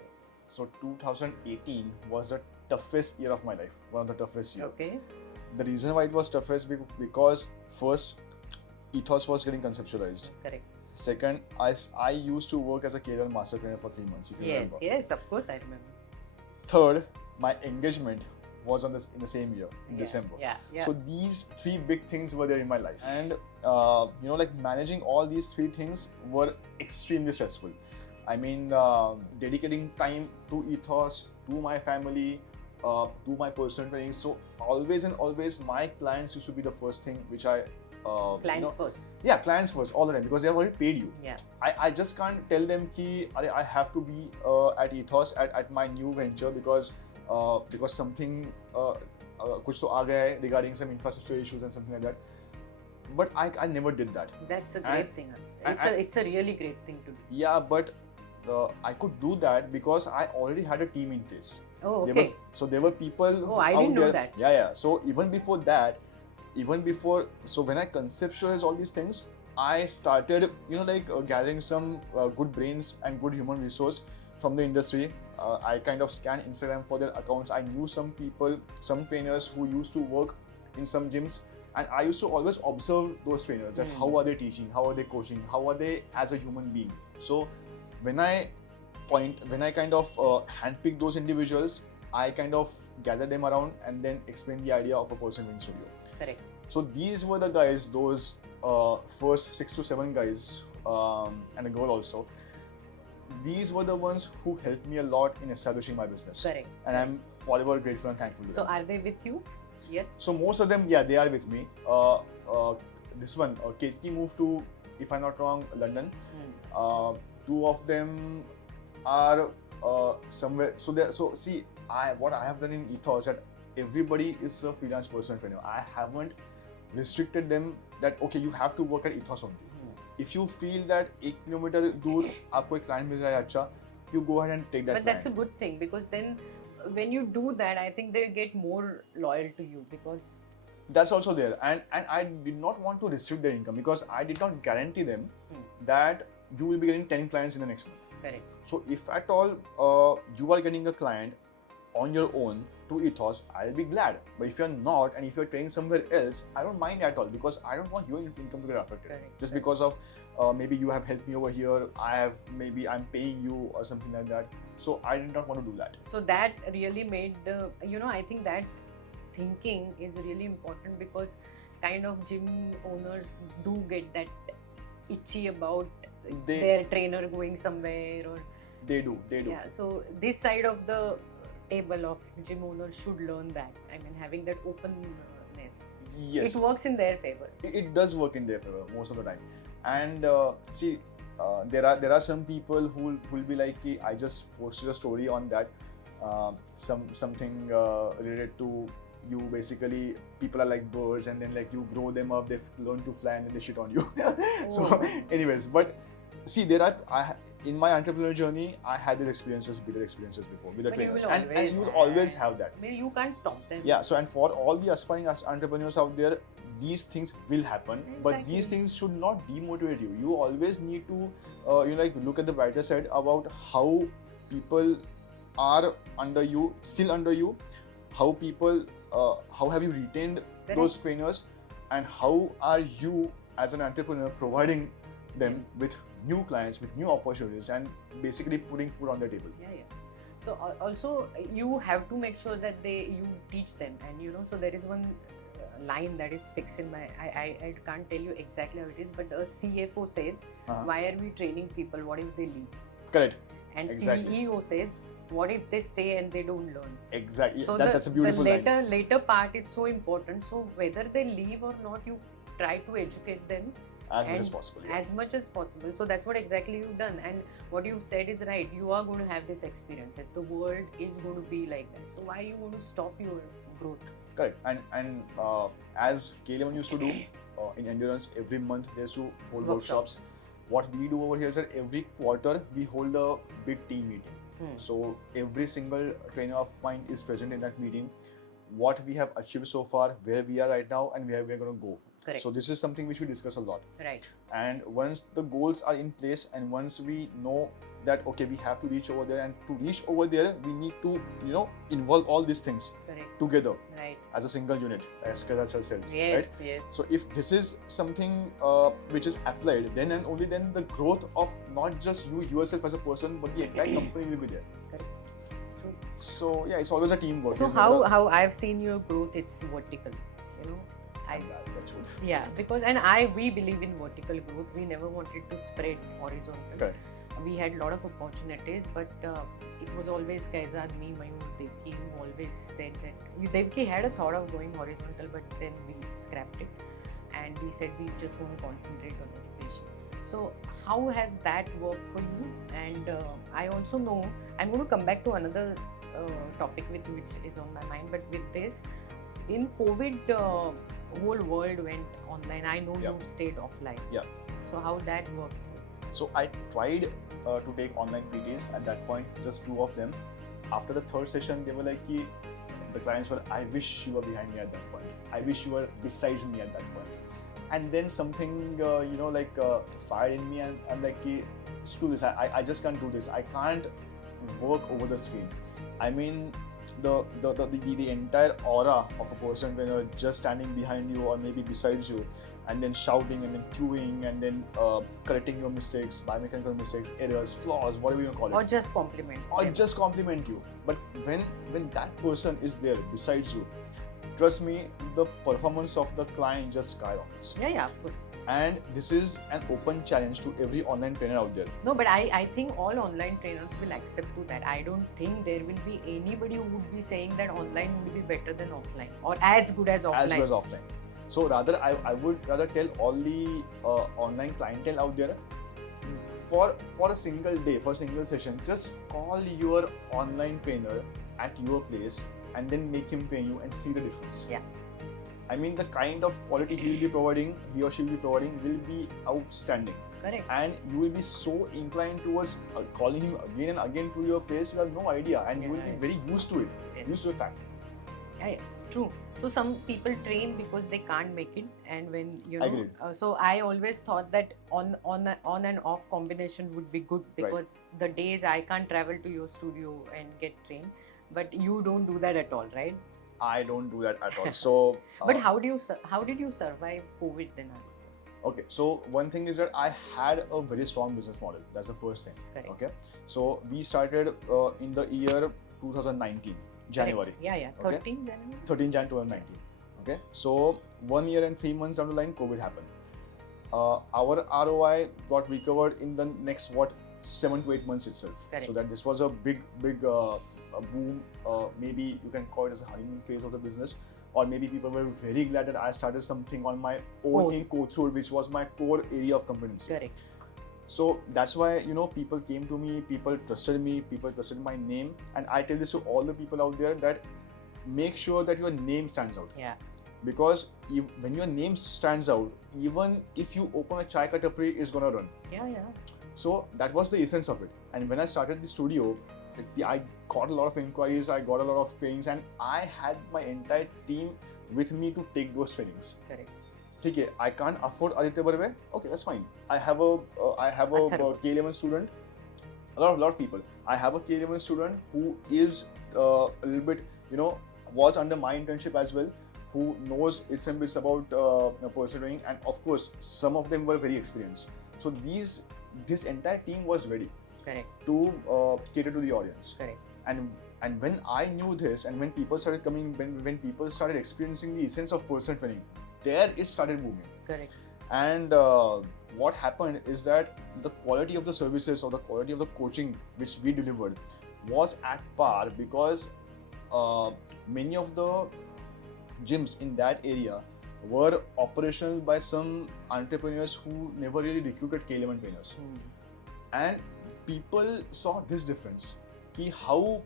2018 was the toughest year of my life. One of the toughest years. Okay. The reason why it was toughest because first, Ethos was getting conceptualized. Correct. Second, I used to work as a K11 master trainer for 3 months, if you remember. Yes, of course I remember. Third, my engagement was in the same year, in December. Yeah. So these 3 big things were there in my life. And, managing all these 3 things were extremely stressful. I mean, dedicating time to Ethos, to my family, to my personal training. So always my clients used to be the first thing which I clients first. Yeah, clients first all the time, because they have already paid you. Yeah. I just can't tell them ki I have to be at Ethos at my new venture because something kuch to aa gaya hai regarding some infrastructure issues and something like that. But I never did that. That's a great thing. It's a really great thing to do. Yeah, but I could do that because I already had a team in place. Oh, okay. There were people I didn't know that. Yeah. So even before that, even before, so when I conceptualized all these things, I started, gathering some good brains and good human resource from the industry. I kind of scanned Instagram for their accounts. I knew some people, some trainers who used to work in some gyms, and I used to always observe those trainers, that how are they teaching, how are they coaching, how are they as a human being. So when I kind of handpick those individuals, I kind of gather them around and then explain the idea of a person training studio. Correct. So these were the guys, those first 6 to 7 guys, and a girl also. These were the ones who helped me a lot in establishing my business. Correct. And I'm forever grateful and thankful to them. So are they with you yet? So most of them, yeah, they are with me. This one, Ketki moved to, if I'm not wrong, London. 2 of them are somewhere. So see, what I have done in Ethos, that everybody is a freelance personal trainer. I haven't restricted them that okay, you have to work at Ethos only. If you feel that 1 kilometer दूर आपको एक client मिल रहा है अच्छा, you go ahead and take that. But that's a good thing, because then when you do that, I think they get more loyal to you, because that's also there. And I did not want to restrict their income, because I did not guarantee them that you will be getting 10 clients in the next month. Correct. So if at all you are getting a client on your own to Ethos, I'll be glad. But if you're not, and if you're training somewhere else, I don't mind at all, because I don't want your income to get affected. Correct. Just because of maybe you have helped me over here, I'm paying you or something like that. So I did not want to do that. So that really made the, I think that thinking is really important, because kind of gym owners do get that itchy about their trainer going somewhere, or they do. Yeah, so this side of the table of gym owners should learn that. I mean, having that openness. Yes. It works in their favor. It does work in their favor most of the time. And see, there are some people who will be like, I just posted a story on that, something related to you. Basically, people are like birds, and then like you grow them up, they learn to fly, and then they shit on you. So, anyways, but see, in my entrepreneurial journey, I had these experiences, bitter experiences before with the trainers, and you will always have that. You can't stop them. Yeah. So, and for all the aspiring entrepreneurs out there, these things will happen, but these things should not demotivate you. You always need to, look at the brighter side about how people are under you, still under you, how have you retained those trainers, and how are you as an entrepreneur providing them with new clients, with new opportunities, and basically putting food on the table. Yeah. So also you have to make sure that you teach them, and so there is one line that is fixed in my, I can't tell you exactly how it is, but the CFO says, why are we training people? What if they leave? Correct. And CEO says, what if they stay and they don't learn? Exactly. So that's a beautiful line. The later part is so important. So whether they leave or not, you try to educate them as much as possible. Yeah. As much as possible. So that's what exactly you've done. And what you've said is right. You are going to have these experiences. The world is going to be like that. So why you want to stop your growth? Correct. And as K11 used to do in endurance, every month they used to hold workshops. What we do over here is that every quarter we hold a big team meeting. So every single trainer of mine is present in that meeting. What we have achieved so far, where we are right now, and where we are going to go. Correct. So this is something which we discuss a lot. Right. And once the goals are in place, and once we know that okay, we have to reach over there, and to reach over there, we need to involve all these things together as a single unit, as Kaizzad cells. Yes. So if this is something which is applied, then and only then the growth of not just you yourself as a person, but the entire company will be there. Correct. True. So yeah, it's always a teamwork. So how I've seen your growth, it's vertical. That's good. Yeah, because we believe in vertical growth. We never wanted to spread horizontal. Correct. We had a lot of opportunities, but it was always Kaizzad, me, Mayur, Devki, who always said that Devki had a thought of going horizontal, but then we scrapped it, and we said we just want to concentrate on education. So how has that worked for you? And I also know, I'm going to come back to another topic which is on my mind, but with this, in COVID, whole world went online. I know you stayed offline. Yeah. So how that worked? So I tried to take online PTs at that point, just 2 of them. After the 3rd session, they were like, the clients were, I wish you were behind me at that point. I wish you were besides me at that point. And then something, fired in me, and I'm like, screw this, I just can't do this. I can't work over the screen. I mean, the entire aura of a person when you're just standing behind you or maybe besides you, and then shouting and then queuing and then correcting your mistakes, biomechanical mistakes, errors, flaws, whatever you call it. Or just compliment. Or just compliment you. But when that person is there besides you, trust me, the performance of the client just skyrockets. Yeah, of course. And this is an open challenge to every online trainer out there. No, but I think all online trainers will accept to that. I don't think there will be anybody who would be saying that online would be better than offline or as good as offline. As good as offline. So rather, I would rather tell all the online clientele out there, for a single day, for a single session, just call your online trainer at your place and then make him train you and see the difference. Yeah. I mean, the kind of quality he or she will be providing will be outstanding. Correct. And you will be so inclined towards calling him again and again to your place, you have no idea, and you will be very used to it, used to the fact. Yeah, true. So some people train because they can't make it, and when Agreed. So I always thought that on and off combination would be good, because the days I can't travel to your studio and get trained, but you don't do that at all, right? I don't do that at all. So, but how did you survive COVID then? Okay, so one thing is that I had a very strong business model. That's the first thing. Correct. Okay, so we started in the year 2019, January. Correct. Yeah. 13 January. 13 Jan 2019. Okay, so 1 year and 3 months down the line, COVID happened. Our ROI got recovered in the next 7 to 8 months itself. Correct. So that this was a big boom. Maybe you can call it as a honeymoon phase of the business, or maybe people were very glad that I started something on my own in Kothur, which was my core area of competency. Correct. So that's why people came to me, people trusted my name, and I tell this to all the people out there that make sure that your name stands out. Yeah. Because when your name stands out, even if you open a chai ka tapri, it's gonna run. Yeah. So that was the essence of it. And when I started the studio, I got a lot of inquiries, I got a lot of trainings, and I had my entire team with me to take those trainings. Correct. Okay, I can't afford Aaditya Barve. Okay, that's fine. I have a K11 student. A lot of people. I have a K11 student who is a little bit, was under my internship as well, who knows it's and bits about pursuing, and of course, some of them were very experienced. So this entire team was ready. Correct. To cater to the audience. Correct. And when I knew this, and when people started coming, when people started experiencing the essence of personal training, there it started booming. Correct. And what happened is that the quality of the services or the quality of the coaching which we delivered was at par, because many of the gyms in that area were operational by some entrepreneurs who never really recruited K11 trainers. And people saw this difference, how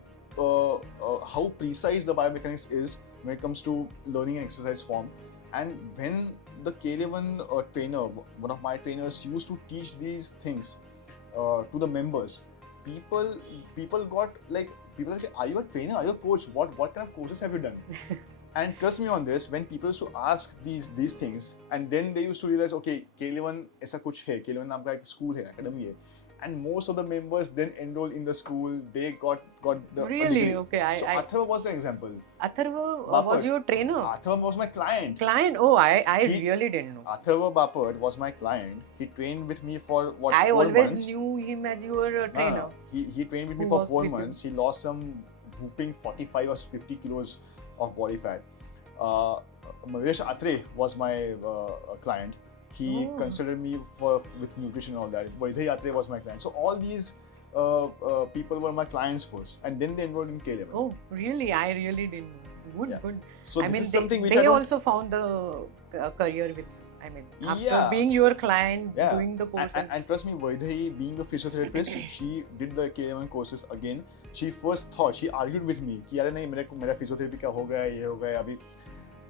precise the biomechanics is when it comes to learning an exercise form. And when the K11 trainer, one of my trainers, used to teach these things to the members, people got like, are you a trainer? Are you a coach? What kind of courses have you done? And trust me on this, when people used to ask these things, and then they used to realize, okay, K11 aisa kuch hai, K11 naam ka ek school hai, academy hai. And most of the members then enrolled in the school. They got the really okay. So Atharva was the example. Atharva was your trainer. Atharva was my client. Oh, I really didn't know. Atharva Bapat was my client. He trained with me for 4 months. I always knew him as your trainer. He trained with me for 4 months. He lost some whooping 45 or 50 kilos of body fat. Mahesh Atre was my client. He considered me with nutrition and all that. Vaidhi Atre was my client. So all these people were my clients first, and then they enrolled in K11. Oh, really? I really didn't know. Good. So this is something which they also found the career with. After being your client, doing the course. And trust me, Vaidhi, being a physiotherapist, she did the K11 courses again. She argued with me, कि यार नहीं मेरा physiotherapy का हो गया, ये हो गया अभी.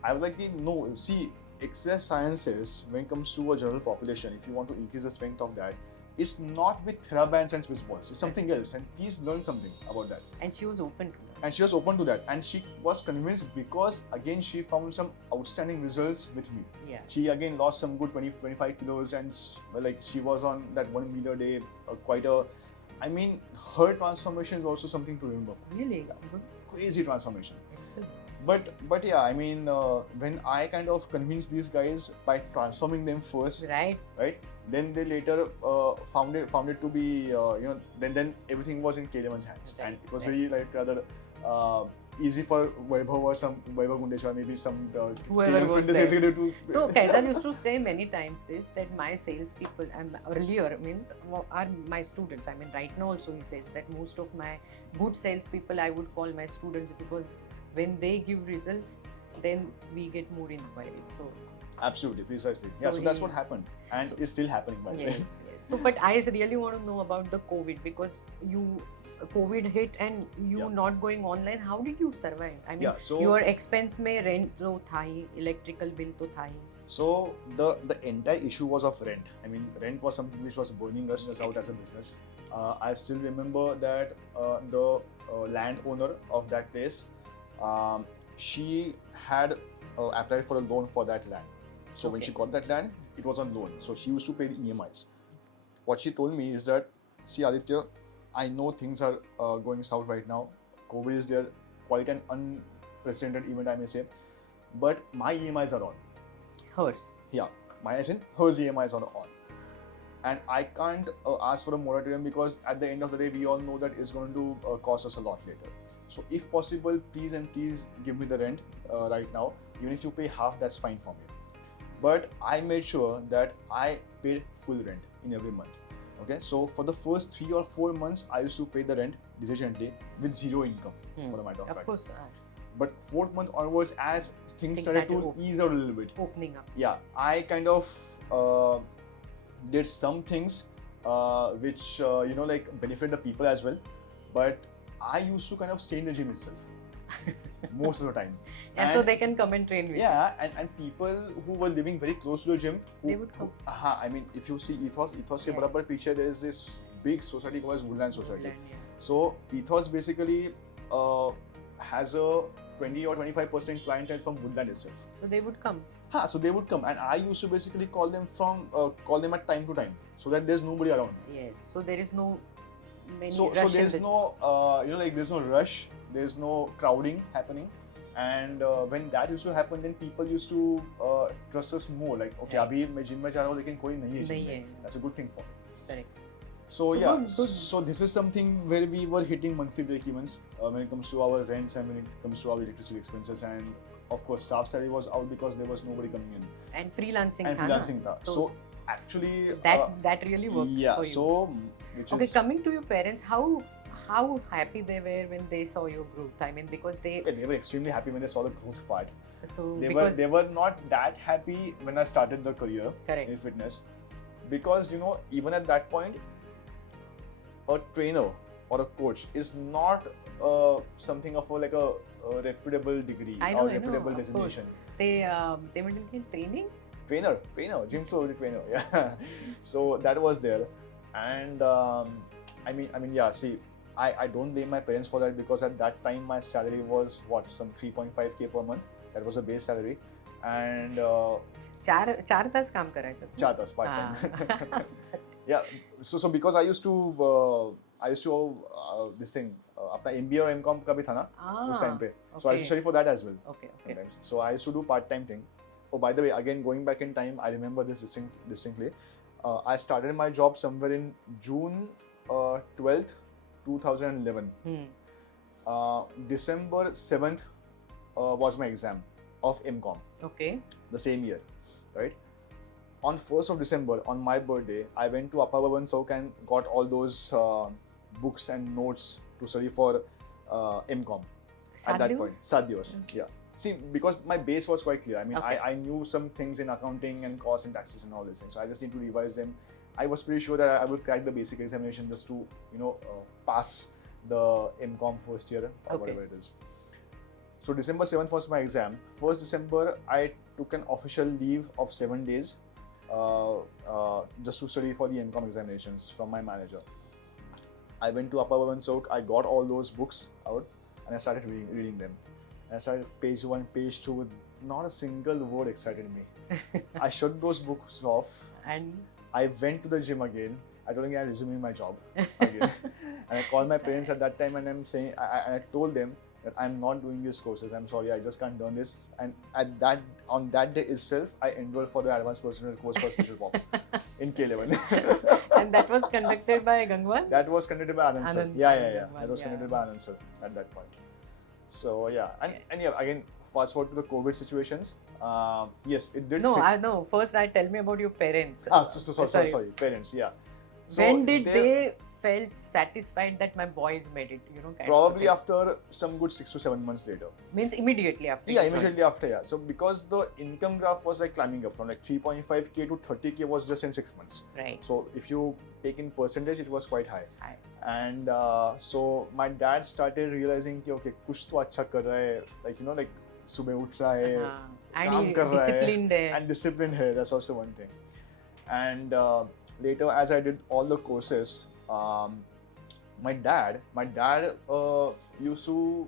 I was like, no, see, exercise sciences, when it comes to a general population, if you want to increase the strength of that, it's not with therabands and Swiss balls. It's something else. And please learn something about that. And she was open to that. And she was open to that. And she was convinced because, again, she found some outstanding results with me. Yeah. She, again, lost some good 20-25 kilos and like she was on that 1 meal a day, I mean, her transformation is also something to remember. Really? Yeah. Good. Crazy transformation. Excellent. But yeah, I mean, when I kind of convinced these guys by transforming them first, right? Then they later found it to be, then everything was in K11's hands, Right. and it was very like rather easy for Vaibhav or some Vaibhav Gundeshwar, maybe some Whoever was fitness there. executive to. So Kaizzad used to say many times this, that my salespeople, earlier means are my students. I mean, right now also he says that most of my good salespeople I would call my students, because when they give results, then we get more inquiries. So Absolutely, precisely. So Yeah, so that's what happened, and so- it's still happening, by the yes, way. yes. So, but I really want to know about the COVID, because COVID hit and you Yeah. not going online. How did you survive? I mean, Yeah, so your expense में rent तो था ही, electrical bill तो था ही. So the entire issue was of rent. I mean, rent was something which was burning us out as a business. I still remember that the landowner of that place, she had applied for a loan for that land. So when Okay. she got that land, it was on loan. So she used to pay the EMIs. What she told me is that, see Aditya, I know things are going south right now. COVID is there, quite an unprecedented event, I may say. But my EMIs are on. Hers. Yeah, as in hers EMIs are on. And I can't ask for a moratorium, because at the end of the day, we all know that it's going to cost us a lot later. So if possible, please give me the rent right now. Even if you pay half, that's fine for me. But I made sure that I paid full rent in every month. Okay, so for the first 3 or 4 months, I used to pay the rent diligently with zero income, for a matter of fact. Of course. But 4th month onwards, as things started to ease out a little bit, Opening up. yeah, I kind of did some things which like benefit the people as well. But I used to kind of stay in the gym itself most of the time. Yeah, so they can come and train with you. Yeah, and people who were living very close to the gym, They would come. I mean, if you see Ethos ke Yeah. barabar piche, there is this big society called Woodland Society. Woodland, yeah. So Ethos basically has a 20 or 25% clientele from Woodland itself. So they would come. So they would come, and I used to basically call them at time to time, so that there's nobody around. Yes. So there is no many So rush there's in the no there's no rush, there's no crowding happening, and when that used to happen, then people used to trust us more. Like, okay, Right. अभी मैं gym में जा रहा हूँ, लेकिन कोई नहीं है नहीं gym है. में. That's a good thing for me. Correct. So So yeah, good. so this is something where we were hitting monthly break-evens when it comes to our rents and when it comes to our electricity expenses, and of course staff salary was out because there was nobody coming in. And freelancing. And tha na? freelancing tha. So actually that really worked yeah, for you. so which Okay, is coming to your parents, how happy they were when they saw your growth? I mean, because they were extremely happy when they saw the growth part. so They were not that happy when I started the career correct. in fitness, because even at that point, a trainer or a coach is not something of a reputable degree I or know, reputable of course. designation. They were in training. Trainer, gym floor trainer, yeah. So that was there, and I mean, yeah. See, I don't blame my parents for that, because at that time my salary was some 3.5K per month. That was a base salary, and 4 तास काम करायचं. 4 tas part time. Yeah. So because I used to this thing अपना MBA or MCOM का भी था ना उस time पे. So I used to study for that as well. Okay. Sometimes. So I used to do part-time thing. Oh, by the way, again going back in time, I remember this distinctly. I started my job somewhere in June 12th, 2011. December 7th was my exam of MCOM. Okay. The same year, right? On 1st of December, on my birthday, I went to Appa Bhavan Chowk and got all those books and notes to study for MCOM. At that point, 7 divas. Yeah. See, because my base was quite clear. I mean, Okay. I knew some things in accounting and cost and taxes and all these things. So I just need to revise them. I was pretty sure that I would crack the basic examination just to, pass the MCOM first year or whatever it is. So December 7th was my exam. 1st December, I took an official leave of 7 days. just to study for the MCOM examinations from my manager. I went to Upper Soak, I got all those books out and I started reading them. And I started page 1, page 2, not a single word excited me. I shut those books off And I went to the gym again. I told him I'm resuming my job again. And I called my parents at that time and I told them that I'm not doing these courses. I'm sorry, I just can't learn this. And on that day itself, I enrolled for the advanced personal course for special pop in K11. and that was conducted by Gangwan? That was conducted by Anand sir. Anand, Yeah. Gangwan, That was yeah. conducted by Anand sir at that point. So yeah, and yeah, again, fast forward to the COVID situations. Yes, it did. No. First, tell me about your parents. Sorry, parents. Yeah. So when did they felt satisfied that my boys made it? Probably after some good 6 to 7 months later. Means immediately after. Yeah, immediately after. Yeah. So because the income graph was like climbing up from like 3.5k to 30k was just in 6 months. Right. So if you take in percentage, it was quite high. High. And so my dad started realizing कि okay, कुछ तो अच्छा कर रहा है, like सुबह उठ रहा है, काम कर रहा है, and disciplined है. That's also one thing. And later, as I did all the courses, my dad used to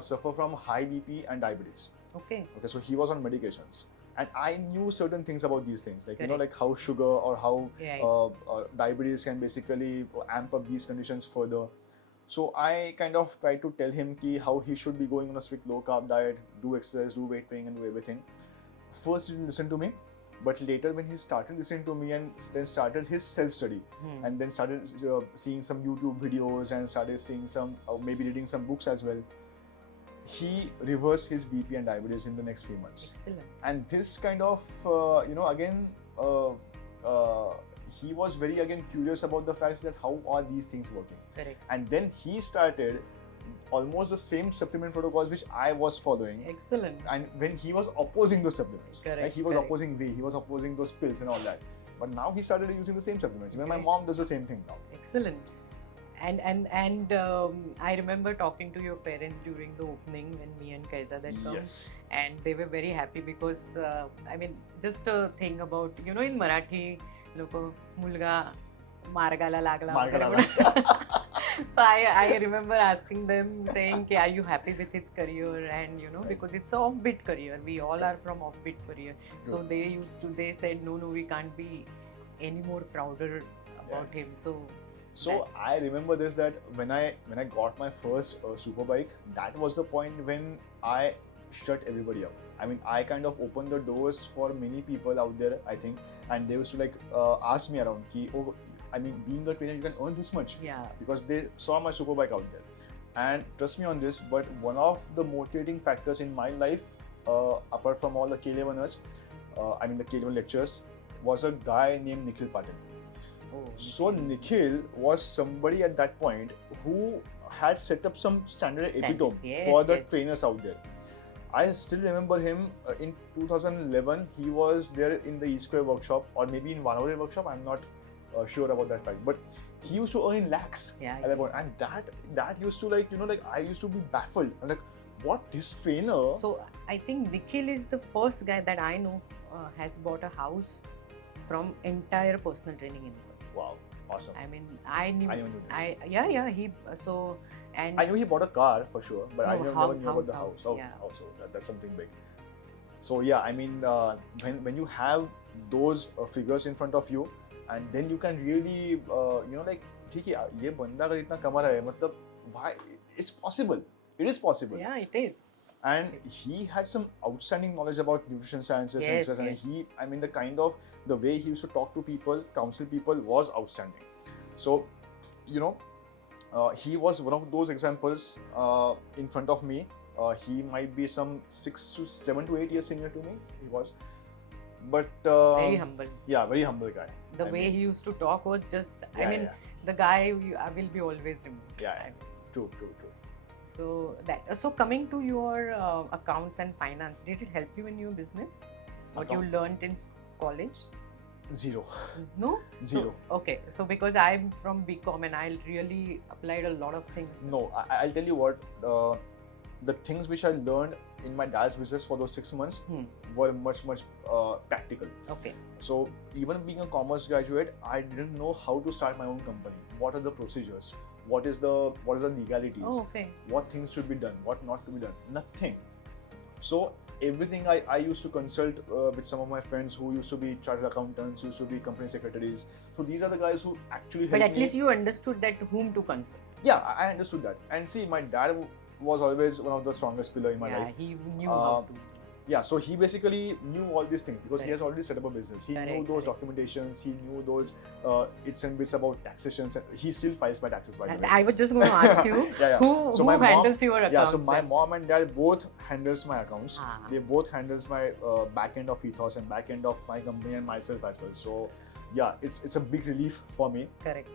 suffer from high BP and diabetes. Okay, so he was on medications. And I knew certain things about these things, like Correct. like how sugar or how Right. diabetes can basically amp up these conditions further. So I kind of tried to tell him how he should be going on a strict low carb diet, do exercise, do weight training, and do everything. First, he didn't listen to me, but later when he started listening to me and then started his self-study, and then started seeing some YouTube videos and started seeing some, maybe reading some books as well, he reversed his BP and diabetes in the next few months. Excellent. And this kind of, again, he was very curious about the facts that how are these things working. Correct. And then he started almost the same supplement protocols which I was following. Excellent. And when he was opposing those supplements, Correct, like he was correct. opposing whey, he was opposing those pills and all that. But now he started using the same supplements. Even my Correct. mom does the same thing now. Excellent. And I remember talking to your parents during the opening when me and Kaizzad had come. Yes. And they were very happy because, just a thing about, in Marathi, loko, mulga margala lagla. So I remember asking them, saying, are you happy with his career? And, because it's an offbeat career. We all are from offbeat career. So they said, no, we can't be any more prouder about him. So I remember this, that when I got my first super bike, that was the point when I shut everybody up. I kind of opened the doors for many people out there, I think, and they used to ask me around, being a trainer, you can earn this much. Yeah. Because they saw my super bike out there. And trust me on this, but one of the motivating factors in my life, apart from all the K11ers, the K11 lectures, was a guy named Nikhil Patil. So Nikhil was somebody at that point who had set up some standard epitome for the trainers out there. I still remember him in 2011. He was there in the E-Square workshop, or maybe in 1 hour workshop. I'm not sure about that fact, but he used to earn lakhs at that point, and that used to I used to be baffled. I'm like, what, this trainer? So I think Nikhil is the first guy that I know has bought a house from entire personal training in the world. Wow, awesome. I never knew this. I knew he bought a car for sure, but I never knew about the house. Yeah. Also, that's something big. So yeah, when you have those figures in front of you, and then you can really, ठीक है, ये बंदा अगर इतना कमा रहा है, मतलब why? It's possible. It is possible. Yeah, it is. And he had some outstanding knowledge about nutrition sciences and such. And the way he used to talk to people, counsel people, was outstanding. So, he was one of those examples in front of me. He might be some 7 to 8 years senior to me. He was, but very humble. Yeah, very humble guy. The way he used to talk was just. The guy will be always remembered. Yeah. True. So coming to your accounts and finance, did it help you in your business? What you learned in college? Zero. No? Zero. So because I'm from BCom and I really applied a lot of things. No, I'll tell you what. the things which I learned in my dad's business for those 6 months were much practical. Okay. So even being a commerce graduate, I didn't know how to start my own company. What are the procedures? What are the legalities? Oh, okay. What things should be done? What not to be done? Nothing. So everything I used to consult with some of my friends who used to be chartered accountants, used to be company secretaries. So these are the guys who actually helped me. But at least you understood that whom to consult. Yeah, I understood that. And see, my dad was always one of the strongest pillar in my life. Yeah, he knew how to. Yeah, so he basically knew all these things because he has already set up a business. He knew those documentations, he knew those its and bits about taxations. He still files my taxes, by the way. I was just going to ask you, who handles your accounts? Yeah, so my mom and dad both handles my accounts. They both handles my back end of Ethos and back end of my company and myself as well. So yeah, it's a big relief for me. Correct.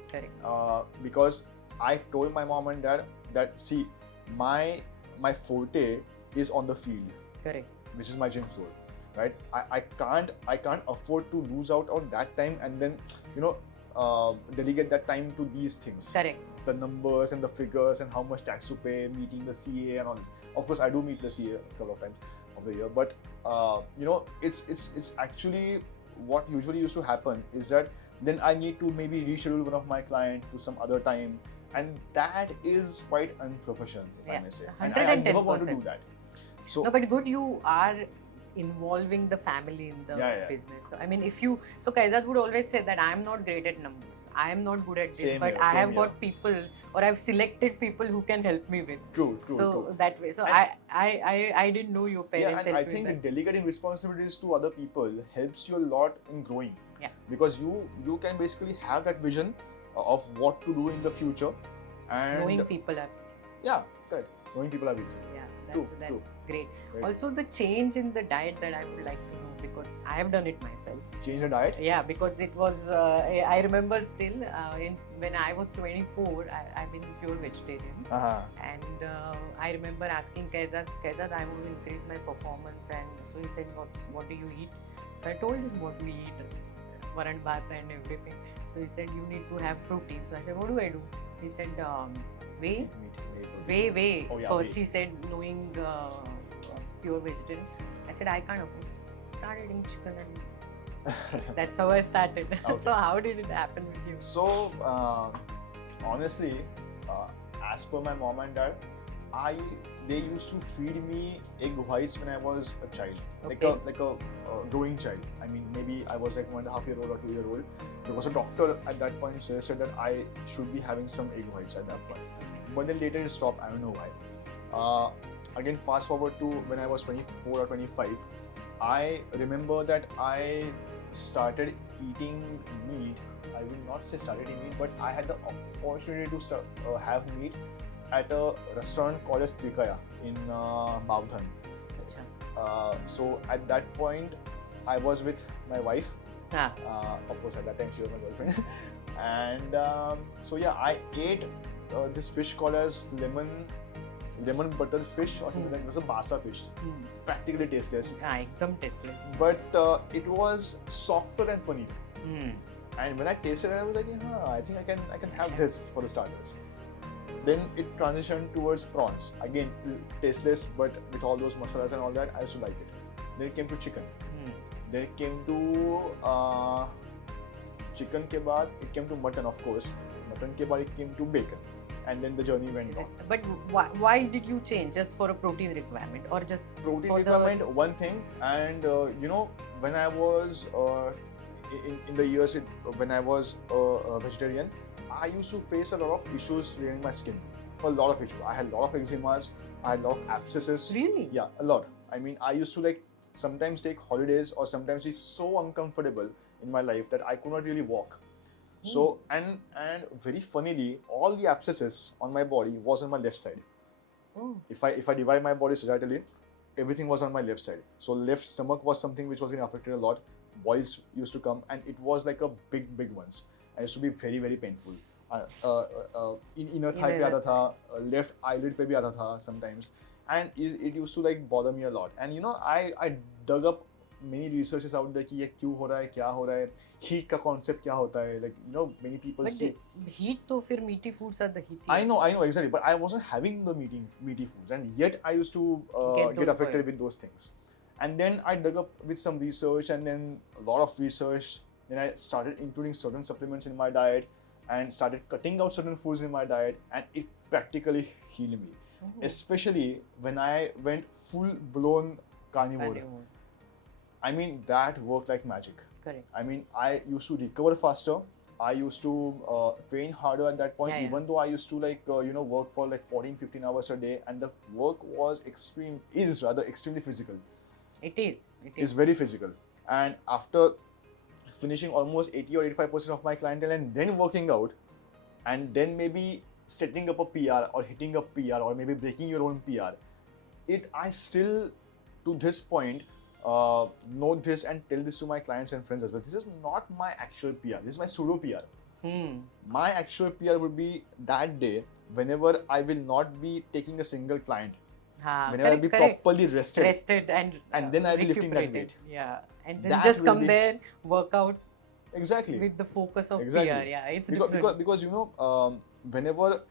Because I told my mom and dad that, see, my forte is on the field. Correct. Which is my gym floor, right? I can't afford to lose out on that time and then delegate that time to these things. Correct. The numbers and the figures and how much tax to pay, meeting the CA and all this. Of course, I do meet the CA a couple of times of the year, but it's actually what usually used to happen is that then I need to maybe reschedule one of my clients to some other time, and that is quite unprofessional, if I may say. And I never want to do that. So, no, but good, you are involving the family in the business. So, I mean, so Kaizzad would always say that I am not great at numbers. I am not good at this, but I have got people, or I've selected people who can help me with. True. That way. So I didn't know your parents. Yeah, and I think delegating responsibilities to other people helps you a lot in growing. Yeah. Because you can basically have that vision of what to do in the future, and knowing people are. Yeah, correct. Knowing people are with you. That's great. Right. Also, the change in the diet that I would like to know, because I have done it myself. Change the diet? Yeah, because it was, I remember still, when I was 24, I've been pure vegetarian. And I remember asking Kaizzad, I want to increase my performance. And so he said, what do you eat? So I told him what we eat, varan bhat and everything. So he said, you need to have protein. So I said, what do I do? He said, whey. Oh, yeah, First he said, knowing pure vegetarian. I said, I can't afford. Start eating chicken, and that's how I started. Okay. So how did it happen with you? So honestly, as per my mom and dad, they used to feed me egg whites when I was a child, okay. like a growing child. I mean, maybe I was like 1.5 year old or 2 year old. There was a doctor at that point suggested that I should be having some egg whites at that point. But then later it stopped. I don't know why. Again, fast forward to when I was 24 or 25, I remember that I started eating meat. I will not say started eating meat, but I had the opportunity to have meat at a restaurant called as Trikaya in Bavdhan. So at that point, I was with my wife. Of course, at that time she was my girlfriend. And so yeah, I ate this fish called as lemon butter fish or something like that. It was a basa fish, practically tasteless. Ekdam tasteless. But it was softer than paneer. And when I tasted it, I was like, I think I can have this for the starters. Then it transitioned towards prawns. Again, tasteless, but with all those masalas and all that, I used to like it. Then it came to chicken. Then it came to chicken ke baad, it came to mutton, of course. Mutton ke baad, it came to bacon. And then the journey went on. But why did you change? Just for a protein requirement, or just protein requirement? One thing, and when I was in the years when I was a vegetarian, I used to face a lot of issues regarding my skin. A lot of issues. I had a lot of eczemas. I had a lot of abscesses. Really? Yeah, a lot. I mean, I used to sometimes take holidays or sometimes be so uncomfortable in my life that I could not really walk. So, and very funnily, all the abscesses on my body was on my left side. If I divide my body sagittally, everything was on my left side. So left stomach was something which was getting affected a lot. Boils used to come, and it was like a big ones. And it used to be very, very painful. Inner thigh pe aata tha, left eyelid pe bhi aata tha sometimes. And it used to bother me a lot. And I dug up many researches out there कि ये क्यों हो रहा है, क्या हो रहा है, heat का concept क्या होता है, like you know many people But say. heat तो फिर meaty foods are the heatiest. I know exactly, but I wasn't having the meaty foods, and yet I used to get affected with those things. And then I dug up with some research, and then a lot of research. Then I started including certain supplements in my diet, and started cutting out certain foods in my diet, and it practically healed me. Especially when I went full-blown carnivore. I mean, that worked like magic. Correct. I mean, I used to recover faster. I used to train harder at that point, even though I used to like, work for like 14-15 hours a day, and the work was extremely physical. It is. It's very physical. And after finishing almost 80 or 85% of my clientele and then working out, and then maybe setting up a PR or hitting a PR or maybe breaking your own PR, I still, to this point, know this and tell this to my clients and friends as well. This is not my actual PR. This is my pseudo PR. My actual PR would be that day whenever I will not be taking a single client. Whenever I'll be properly rested and then I'll be lifting that weight. Yeah, and then just come there, work out. Exactly. With the focus of exactly. PR. Yeah, it's different. Because whenever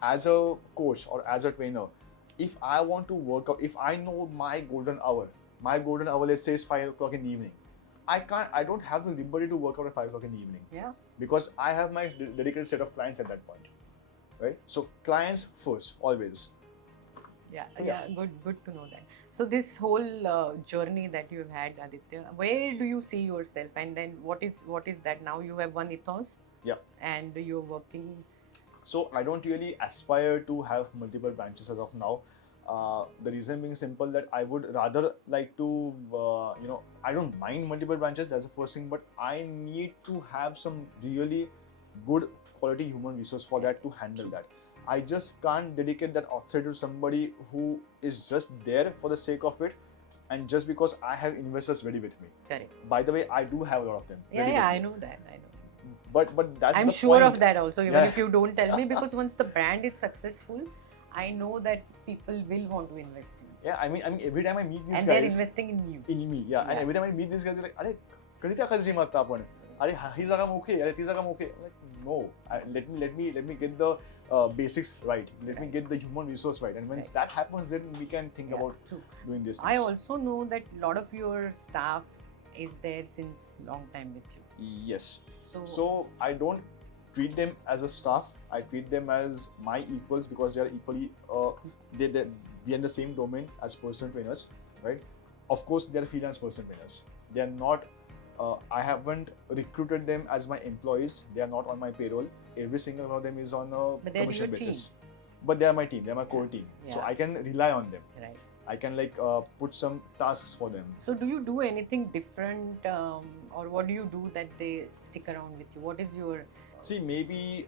as a coach or as a trainer, if I want to work out, if I know my golden hour, let's say is 5 o'clock in the evening, I don't have the liberty to work out at 5 o'clock in the evening. Yeah. Because I have my dedicated set of clients at that point, right? So clients first, always. Yeah, good to know that. So this whole journey that you've had, Aditya, where do you see yourself? And then what is that now? You have one Ethos. Yeah. And you're working. So I don't really aspire to have multiple branches as of now. The reason being simple that I would rather like to, I don't mind multiple branches, that's the first thing, but I need to have some really good quality human resource for that to handle that. I just can't dedicate that authority to somebody who is just there for the sake of it and just because I have investors ready with me. Correct. By the way, I do have a lot of them. Yeah, I know that. But that's I'm the sure point. Of that also, even if you don't tell me, because once the brand is successful, I know that people will want to invest in you. Yeah, I mean, every time I meet these guys. And they're investing in you. In me, yeah. And every time I meet these guys, they're like, "Are, कधी त्या खर्ची मारता आपण? अरे ही जागा मोठी, अरे ती जागा मोठी." I'm like, no. Let me get the basics right. Let me get the human resource right. And once that happens, then we can think about doing this. I also know that a lot of your staff is there since long time with you. Yes. So I don't treat them as a staff. I treat them as my equals because they are equally. We are in the same domain as personal trainers, right? Of course, they are freelance personal trainers. They are not. I haven't recruited them as my employees. They are not on my payroll. Every single one of them is on a commission basis. But they are my team. They are my core team. Yeah. So I can rely on them. Right. I can put some tasks for them. So do you do anything different, or what do you do that they stick around with you? What is your? See, maybe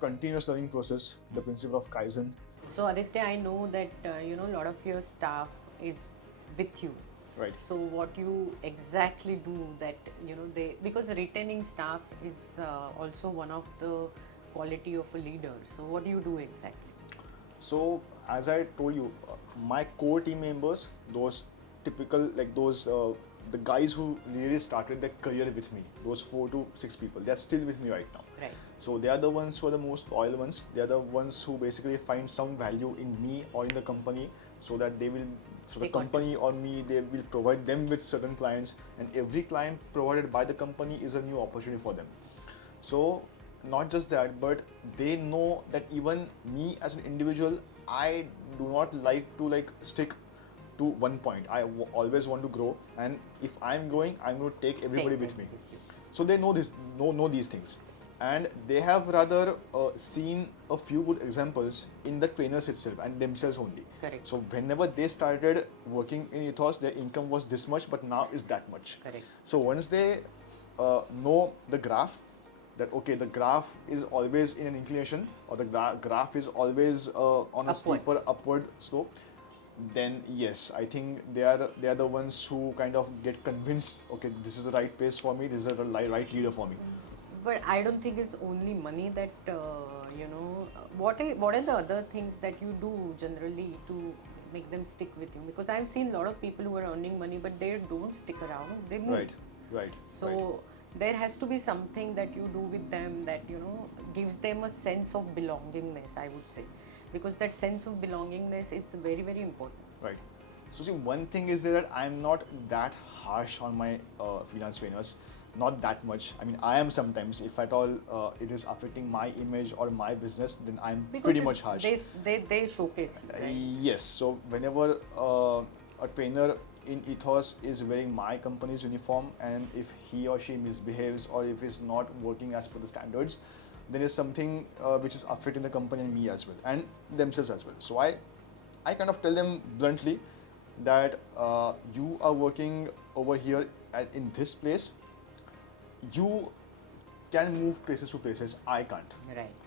continuous learning process, the principle of Kaizen. So Aditya, I know that a lot of your staff is with you. Right. So what you exactly do that because retaining staff is also one of the quality of a leader. So what do you do exactly? So as I told you, my core team members, those typical the guys who really started their career with me, those 4 to 6 people, they're still with me right now. Right. So they are the ones who are the most loyal ones. They are the ones who basically find some value in me or in the company, so that the company or me, they will provide them with certain clients, and every client provided by the company is a new opportunity for them. So not just that, but they know that even me as an individual, I do not like to stick to one point. I always want to grow, and if I'm growing, I'm going to take everybody with me. So they know these things, and they have rather seen a few good examples in the trainers itself and themselves only. Correct. So whenever they started working in Ethos, their income was this much, but now is that much. Correct. So once they know the graph, that okay, the graph is always in an inclination, or the graph is always on a steeper upward slope, then yes, I think they are the ones who kind of get convinced, okay, this is the right pace for me, this is the right leader for me. But I don't think it's only money that what are the other things that you do generally to make them stick with you, because I've seen a lot of people who are earning money but they don't stick around, they move. Right. So there has to be something that you do with them that, you know, gives them a sense of belongingness, I would say, because that sense of belongingness, it's very, very important. Right. So see, one thing is that I'm not that harsh on my freelance trainers, not that much. I mean, I am sometimes. If at all it is affecting my image or my business, then I'm Because pretty much harsh. They showcase you, right? Yes. So whenever a trainer in Ethos is wearing my company's uniform, and if he or she misbehaves or if he's not working as per the standards, then it's something which is affecting the company and me as well, and themselves as well. So I kind of tell them bluntly that you are working over here in this place. You can move places to places. I can't.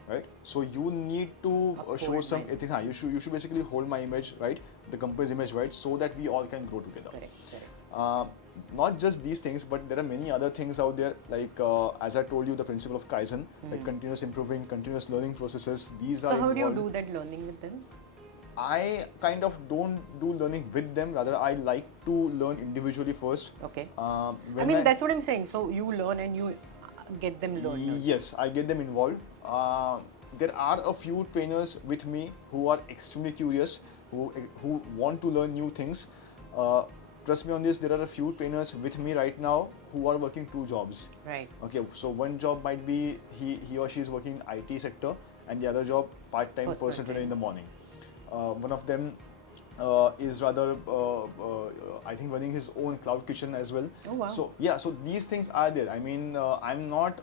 Right. So you need to show some ethics. You should basically hold my image, right? The company's image, right? So that we all can grow together. Correct. Not just these things, but there are many other things out there. Like as I told you, the principle of Kaizen, like continuous improving, continuous learning processes. These are. So how do you do that learning with them? I kind of don't do learning with them. Rather, I like to learn individually first. Okay. I mean, that's what I'm saying. So you learn and you get them learn. Yes, I get them involved. There are a few trainers with me who are extremely curious, who want to learn new things. Trust me on this, there are a few trainers with me right now who are working 2 jobs. Right. Okay, so one job might be he or she is working in IT sector, and the other job part-time personal trainer in the morning. One of them is rather, I think, running his own cloud kitchen as well. Oh wow. So yeah, so these things are there. I mean, I'm not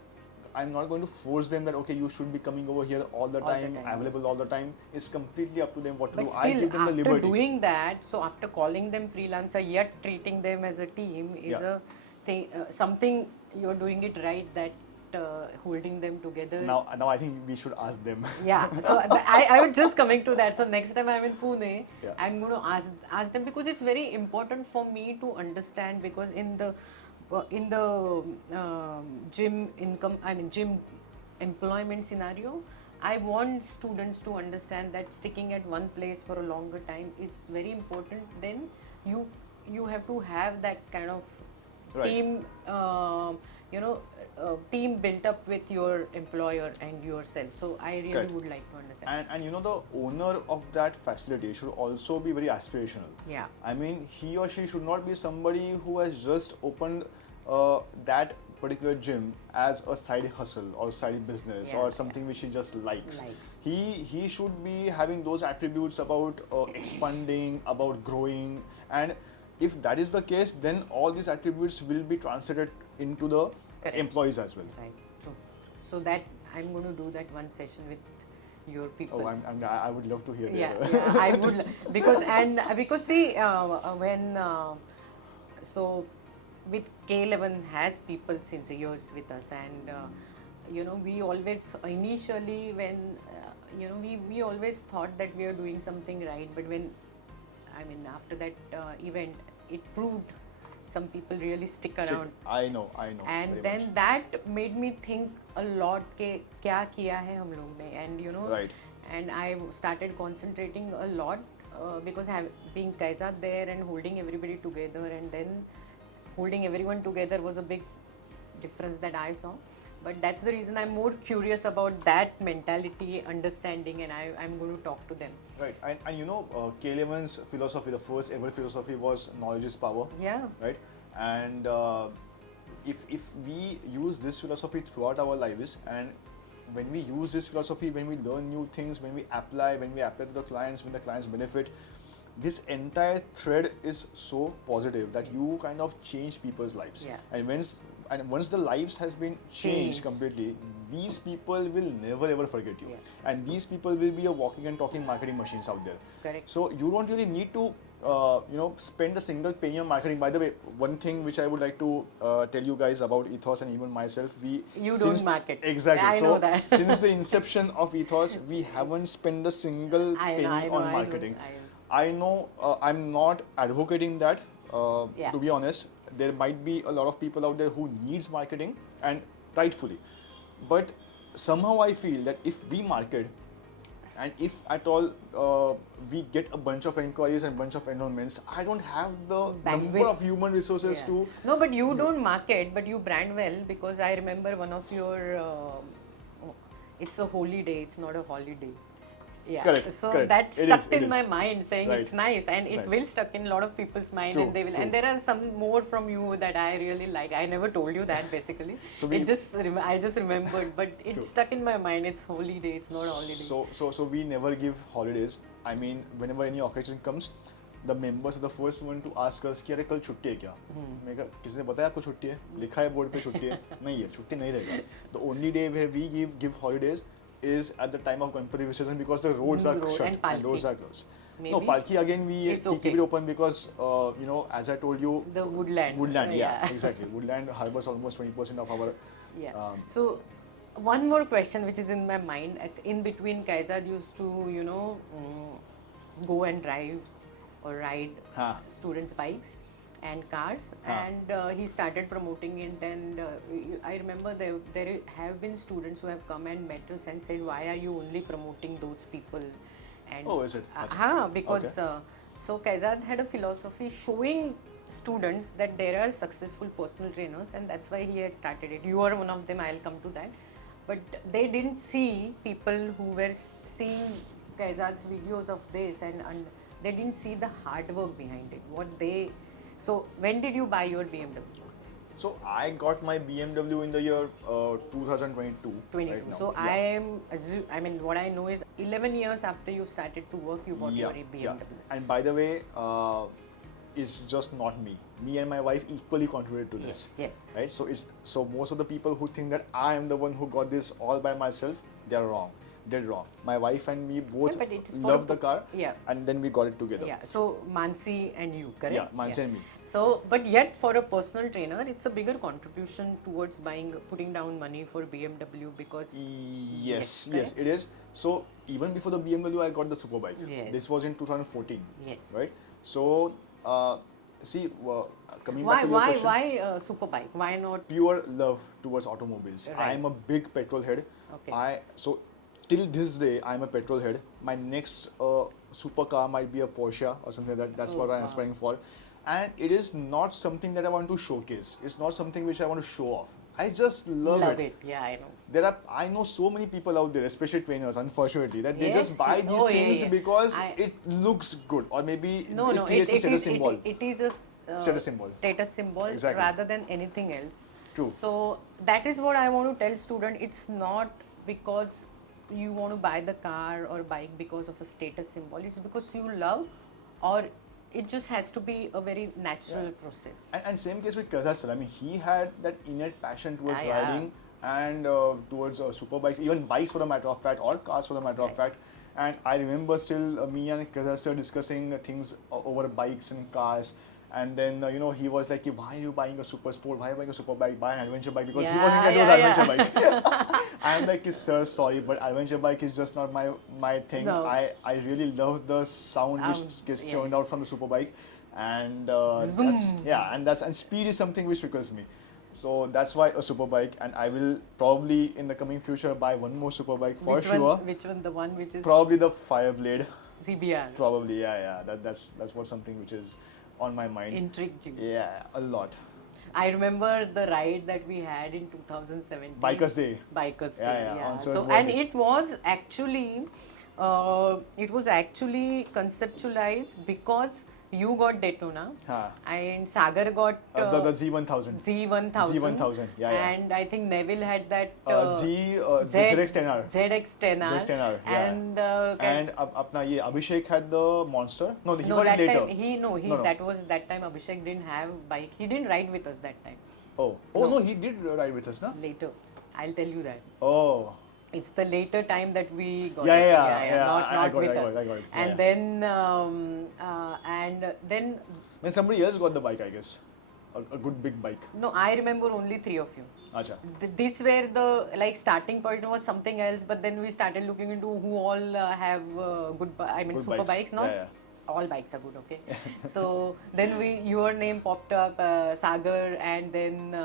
going to force them that okay, you should be coming over here all the time, available all the time. It's completely up to them what to do. Still, I give them the liberty. After doing that, so after calling them freelancer yet treating them as a team is a thing, something you're doing it right, that holding them together. Now I think we should ask them. Yeah, so I was just coming to that. So next time I'm in Pune, I'm going to ask them, because it's very important for me to understand, because in the gym employment scenario, I want students to understand that sticking at one place for a longer time is very important. Then you have to have that kind of team, team built up with your employer and yourself. So I really would like to understand. And you know, the owner of that facility should also be very aspirational. Yeah. I mean, he or she should not be somebody who has just opened that particular gym as a side hustle or side business or something which he just likes. He should be having those attributes about expanding, about growing, and if that is the case, then all these attributes will be translated into the employees as well. Right. True. So that I'm going to do that one session with your people. Oh, I would love to hear that. Yeah, I would, because see, when so with K11 has people since years with us, and we always initially when we always thought that we are doing something right, but after that event, it proved some people really stick around. I know. And then much. That made me think a lot ke kya kiya hai hum log ne, and and I started concentrating a lot because being Kaizzad there and holding everybody together, and then holding everyone together was a big difference that I saw. But that's the reason I'm more curious about that mentality, understanding, and I'm going to talk to them. Right, and K11's philosophy, the first ever philosophy, was knowledge is power. Yeah. Right, and if we use this philosophy throughout our lives, and when we use this philosophy, when we learn new things, when we apply to the clients, when the clients benefit, this entire thread is so positive that you kind of change people's lives. Yeah. And once the lives has been changed completely, these people will never ever forget you. Yeah. And these people will be a walking and talking marketing machines out there. Correct. So you don't really need to spend a single penny on marketing. By the way, one thing which I would like to tell you guys about Ethos and even myself, don't market. Exactly. I know that. Since the inception of Ethos, we haven't spent a single penny on marketing. I know I'm not advocating that, to be honest. There might be a lot of people out there who needs marketing, and rightfully. But somehow I feel that if we market And if at all we get a bunch of inquiries and bunch of enrollments, I don't have the number of human resources to. No, but you don't market, but you brand well, because I remember one of your. It's a holy day. It's not a holiday. Yeah. Correct. So correct. that stuck in my mind, saying Right. it's nice, and it will stuck in a lot of people's mind, True, and they will. true. And there are some more from you that I really like. I never told you that basically. So I just remembered, but it stuck in my mind. It's holy day. It's not a holiday. So we never give holidays. I mean, whenever any occasion comes, the members are the first one to ask us कि अरे कल छुट्टी है क्या? मैं कहा किसी ने बताया आपको छुट्टी है? लिखा है बोर्ड पे छुट्टी है? नहीं है, छुट्टी नहीं रहेगा. The only day where we give holidays is at the time of Ganpati Visarjan, because the roads are shut and roads are closed. Maybe. No, Palki again we keep it open because as I told you, the woodland. Yeah, exactly. Woodland harbors almost 20% of our. Yeah. So one more question which is in my mind. In between, Kaizzad used to go and drive or ride students' bikes and cars, and he started promoting it, and I remember there have been students who have come and met us and said, why are you only promoting those people? And is it? Because so Kaizzad had a philosophy showing students that there are successful personal trainers, and that's why he had started it. You are one of them, I'll come to that. But they didn't see people who were seeing Kaizzad's videos of this, and they didn't see the hard work behind it. So when did you buy your BMW? So I got my BMW in the year 2022. Right now. So I mean, what I know is 11 years after you started to work, you got your BMW. Yeah. And by the way, it's just not me. Me and my wife equally contributed to this. Yes. Right. So most of the people who think that I am the one who got this all by myself, they are wrong. Dead wrong. My wife and me both love the car, and then we got it together. Yeah. So Mansi and you, correct? Yeah, Mansi and me. So, but yet for a personal trainer, it's a bigger contribution towards putting down money for BMW, because. Yes, it is. So even before the BMW, I got the Superbike. Yes. This was in 2014. Yes. Right. So coming back to your question. Why Superbike? Why not? Pure love towards automobiles. Right. I am a big petrol head. Okay. Till this day, I'm a petrol head. My next supercar might be a Porsche or something like that. That's what I'm aspiring for. And it is not something that I want to showcase. It's not something which I want to show off. I just love it. Yeah, I know. I know so many people out there, especially trainers, unfortunately, that they just buy these things because it looks good, or maybe it creates a status symbol. It is a status symbol Exactly. rather than anything else. True. So that is what I want to tell students. It's not because you want to buy the car or bike because of a status symbol. It's because you love, or it just has to be a very natural process. And same case with Kaizzad sir. I mean, he had that innate passion towards riding and towards superbikes, even bikes for the matter of fact, or cars for the matter of fact. And I remember still me and Kaizzad sir discussing things over bikes and cars. And then, he was like, why are you buying a super sport? Why are you buying a super bike? Buy an adventure bike, because he wasn't getting those adventure bike. I'm like, sir, sorry, but adventure bike is just not my thing. No. I really love the sound which gets churned out from the super bike. And and speed is something which triggers me. So that's why a super bike, and I will probably in the coming future buy one more super bike for sure. Which one? The one which is probably the Fireblade. CBR. Probably, that's what something which is on my mind. Intrigued you. Yeah, a lot. I remember the ride that we had in 2017. Bikers Day. Yeah. So, and it was actually conceptualized because you got Daytona and Sagar got the Z1000. Z1000. Yeah. And I think Neville had that ZX10R. ZX10R. Yeah. And Abhishek had the Monster. No, he got it later. That time Abhishek didn't have bike. He didn't ride with us that time. No, he did ride with us, no? Later. I'll tell you that. Oh. It's the later time that we got not with us. I got it. And then when somebody else got the bike, I guess. A good big bike. No, I remember only 3 of you. Acha. This were the starting point was something else, but then we started looking into who all have good super bikes. Not all bikes are good, okay. So then your name popped up, Sagar, and then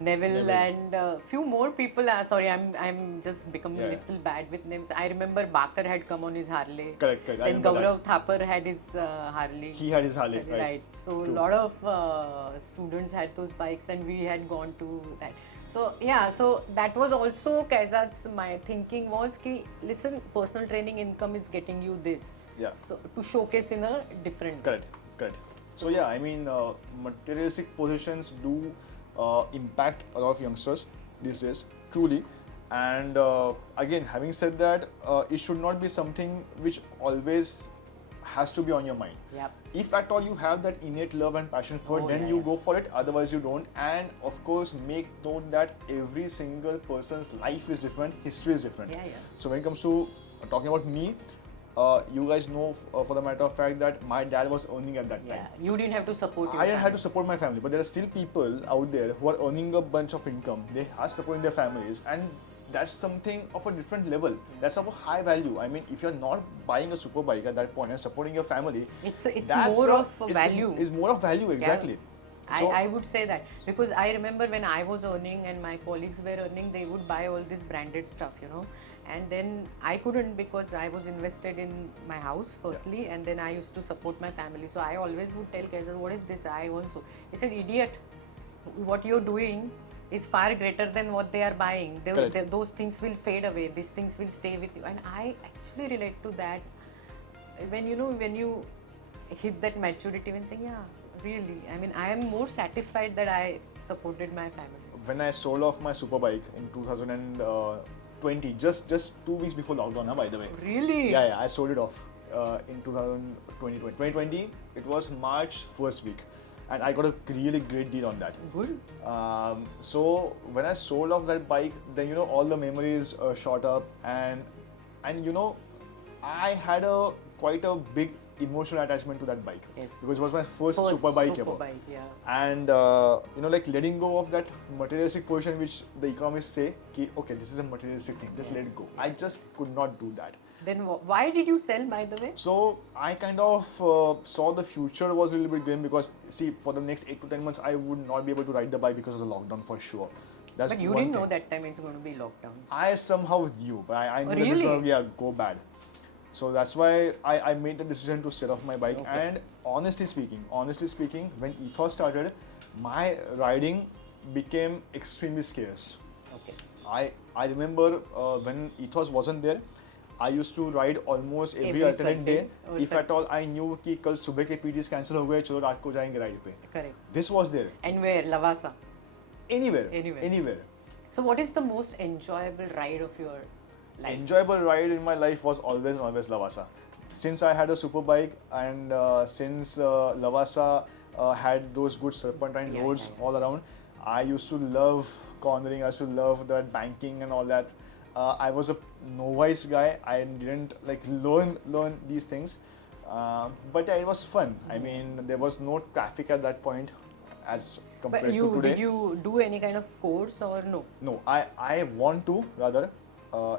Neville and few more people. Sorry, I'm just becoming a little bad with names. I remember Bakar had come on his Harley. Correct. Then Gaurav Thapar had his Harley. He had his Harley, Right. So a lot of students had those bikes, and we had gone to that. So yeah, so that was also Kaizzad's, my thinking was ki, listen, personal training income is getting you this. Yeah. So to showcase in a different. Correct. So yeah, I mean, materialistic positions do impact a lot of youngsters these days, truly. And again, having said that, it should not be something which always has to be on your mind. Yep. If at all you have that innate love and passion for it, then you go for it, otherwise you don't. And of course, make note that every single person's life is different, history is different. Yeah. So when it comes to talking about me, you guys know for the matter of fact that my dad was earning at that time. Yeah, you didn't have to support your I didn't family. have to support my family, but there are still people out there who are earning a bunch of income. They are supporting their families, and that's something of a different level. That's of a high value. I mean, if you're not buying a super bike at that point and supporting your family, it's more of value. It's more of value, exactly. Yeah. So, I would say that, because I remember when I was earning and my colleagues were earning, they would buy all this branded stuff, and then I couldn't, because I was invested in my house firstly, and then I used to support my family. So I always would tell Kaizzad, what is this? I also. He said, idiot, what you're doing is far greater than what they are buying. Those things will fade away. These things will stay with you. And I actually relate to that. When you hit that maturity and say, yeah, really. I mean, I am more satisfied that I supported my family. When I sold off my super bike in 2020, just 2 weeks before lockdown, by the way. Really? Yeah, I sold it off in 2020. It was March first week. And I got a really great deal on that. Good. So when I sold off that bike, then all the memories shot up, and I had quite a big emotional attachment to that bike. Yes. Because it was my first super bike ever. Yeah. And like letting go of that materialistic position which the economists say, okay, this is a materialistic thing, just let it go. I just could not do that. Then why did you sell, by the way? So I kind of saw the future was a little bit grim, because see, for the next 8 to 10 months I would not be able to ride the bike because of the lockdown for sure. That's but you didn't know that time it's going to be lockdown. I somehow knew, but I knew that really? this was going to go bad. So that's why I made the decision to sell off my bike. Okay. And honestly speaking, when Ethos started, my riding became extremely scarce. Okay. I remember when Ethos wasn't there, I used to ride almost every alternate day. If at all I knew कि कल सुबह के PTs cancel हो गए, चलो रात को जाएंगे ride पे. Correct. This was there. And where? Lavasa? Anywhere. So what is the most enjoyable ride of your life? Enjoyable ride in my life was always Lavasa. Since I had a super bike, and since Lavasa had those good serpentine roads all around, I used to love cornering. I used to love that banking and all that. I was a novice guy. I didn't learn these things, but yeah, it was fun. I mean, there was no traffic at that point as compared to today. Did you do any kind of course or no? No, I want to rather.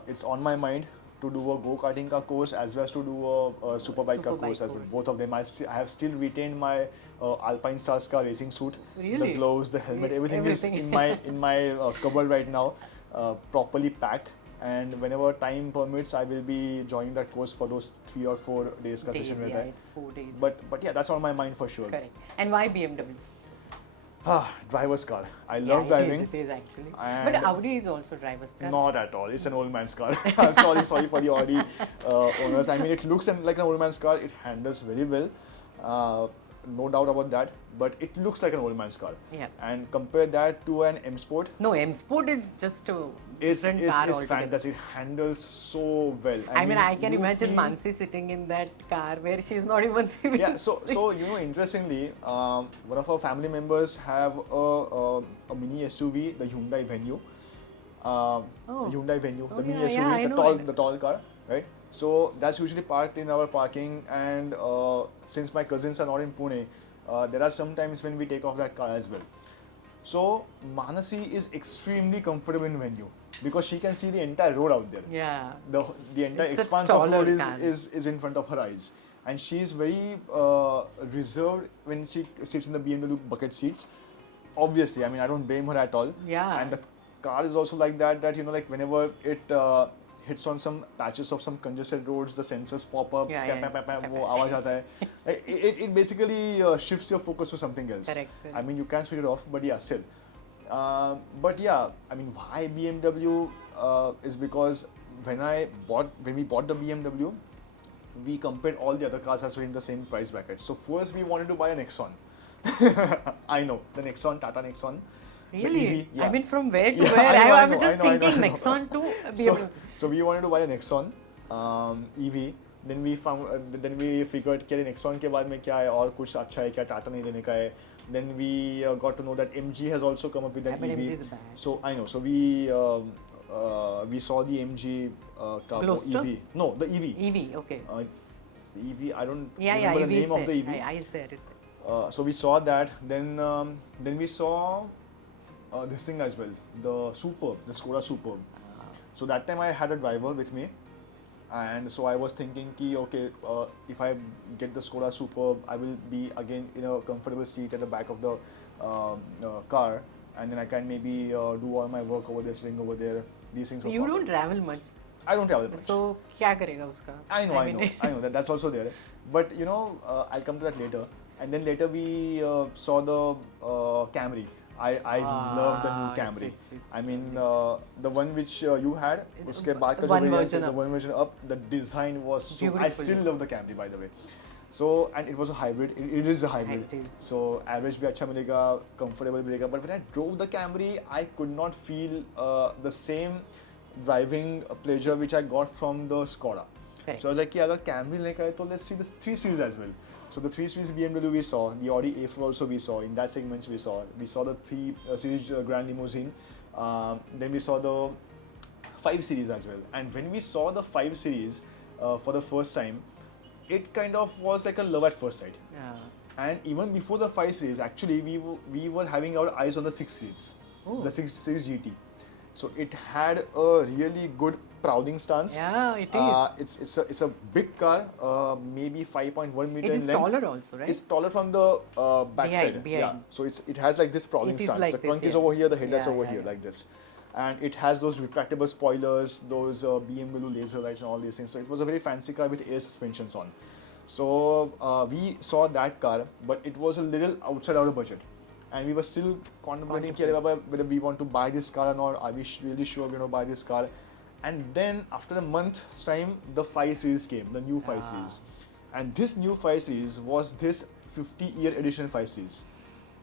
It's on my mind to do a go-karting ka course as well as to do a superbike ka course as well. Both of them. I have still retained my Alpine Stars car racing suit. Really? The gloves, the helmet, everything is in my cupboard right now, properly packed. And whenever time permits, I will be joining that course for those 3 or 4 days ka session with that. It's 4 days. But yeah, that's on my mind for sure. Correct. And why BMW? Driver's car. I love driving. It is actually. And but Audi is also driver's car. Not at all. It's an old man's car. I'm sorry for the Audi owners. I mean, it looks like an old man's car. It handles very well. No doubt about that. But it looks like an old man's car. Yeah. And compare that to an M Sport. No, M Sport is just a It's car fantastic. It handles so well. I mean, I can imagine Mansi sitting in that car where she's not even thinking. Yeah, so interestingly, one of our family members have a mini SUV, the Hyundai Venue. The mini SUV, the tall car, right? So that's usually parked in our parking, and since my cousins are not in Pune, there are some times when we take off that car as well. So Manasi is extremely comfortable in Venue because she can see the entire road out there. Yeah. The entire expanse of road is in front of her eyes, and she is very reserved when she sits in the BMW bucket seats. obviously, I mean, I don't blame her at all. Yeah. And the car is also like that, you know, like whenever it hits on some patches of some congested roads, the sensors pop up, wo awaaz aata hai. Like, it basically shifts your focus to something else. Correct. I mean, you can switch it off, but yeah, still. But yeah, I mean, why BMW is because when we bought the BMW, we compared all the other cars as well in the same price bracket. So first we wanted to buy a Nexon. I know, the Nexon, Tata Nexon. Really? EV, yeah. I mean, from where to Yeah, where? I I'm know, just I know. thinking Nexon to BMW. So we wanted to buy a Nexon EV. Then we figured कि Nexon के बाद में क्या है और कुछ अच्छा है क्या टाटा नहीं लेने का है. Then we got to know that MG has also come up with an EV. MG is bad. So I know. So we saw the MG car EV. No, the EV. EV, okay. The EV. I don't Yeah, remember EV the name is of the EV. Yeah, is there. So we saw that. Then we saw this thing as well, the Superb, the Skoda Superb. So that time I had a driver with me, and so I was thinking ki okay, if I get the Skoda Superb, I will be again in a comfortable seat at the back of the car, and then I can maybe do all my work over there, sitting over there. These things. So you don't travel much. I don't travel much. So क्या करेगा उसका? I know that's also there. But you know, I'll come to that later. And then later we saw the Camry. I love the new Camry. I mean, the one which you had, uske baad ka the one version up, the design was so beautiful. I still love the Camry, by the way. So, and it was a hybrid. It is a hybrid. So average bhi acha milega, comfortable milega. But when I drove the Camry, I could not feel the same driving pleasure which I got from the Skoda. Correct. So I was like, agar Camry leka hai, to let's see the 3 Series as well. So the 3 Series BMW we saw, the Audi A4 also we saw, in that segment we saw the 3 Series Grand Limousine, then we saw the 5 Series as well. And when we saw the 5 Series for the first time, it kind of was like a love at first sight. Yeah. And even before the 5 Series, actually we were having our eyes on the 6 Series, the 6 Series GT. So it had a really good prowling stance. Yeah, it is. It's a big car, maybe 5.1 meter in length. It is taller also, right? It's taller from the backside. Behind. Yeah. So it has like this prowling stance. Like the this, trunk is over here, the headlights Yeah, over here, like this. And it has those retractable spoilers, those BMW laser lights and all these things. So it was a very fancy car with air suspensions on. So we saw that car, but it was a little outside our budget. And we were still contemplating whether we want to buy this car or not. Are we really sure we're going to buy this car? And then after a month's time, the 5 Series came, the new 5 Series. And this new 5 Series was this 50-year edition 5 Series.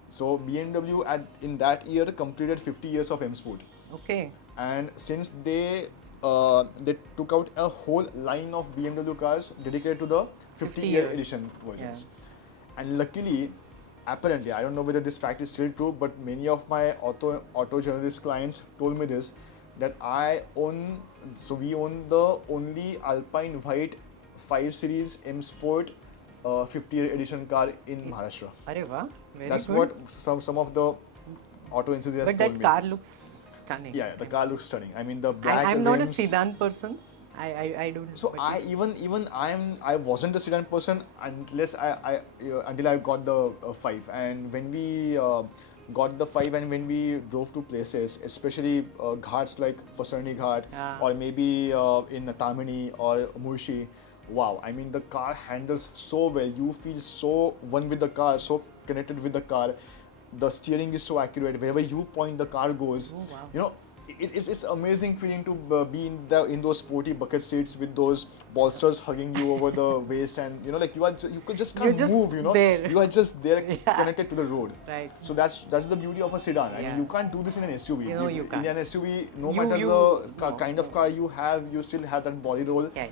So BMW in that year completed 50 years of M Sport. Okay. And since they took out a whole line of BMW cars dedicated to the 50-year edition versions. Yeah. And luckily, apparently, I don't know whether this fact is still true, but many of my auto journalist clients told me this, that we own the only Alpine White 5 Series M Sport 50-year edition car in Maharashtra. Arey wow, very That's good. what some of the auto enthusiasts told me. But that car looks stunning. Yeah, the car looks stunning. I mean, the black I'm not a rims. sedan person. I don't. So I wasn't a sedan person until I got the 5. And when we got the 5 and when we drove to places, especially ghats like Pasarni Ghat or maybe in Tamini or Murshi, wow! I mean, the car handles so well. You feel so one with the car, so connected with the car. The steering is so accurate. Wherever you point, the car goes. Oh, wow. You know, it's amazing feeling to be in those sporty bucket seats with those bolsters hugging you over the waist, and you know, like you can't move. You know, there. you are just there connected to the road. Right. So that's the beauty of a sedan. I mean, you can't do this in an SUV. You can't. In an SUV, no matter the kind of car you have, you still have that body roll. Yeah.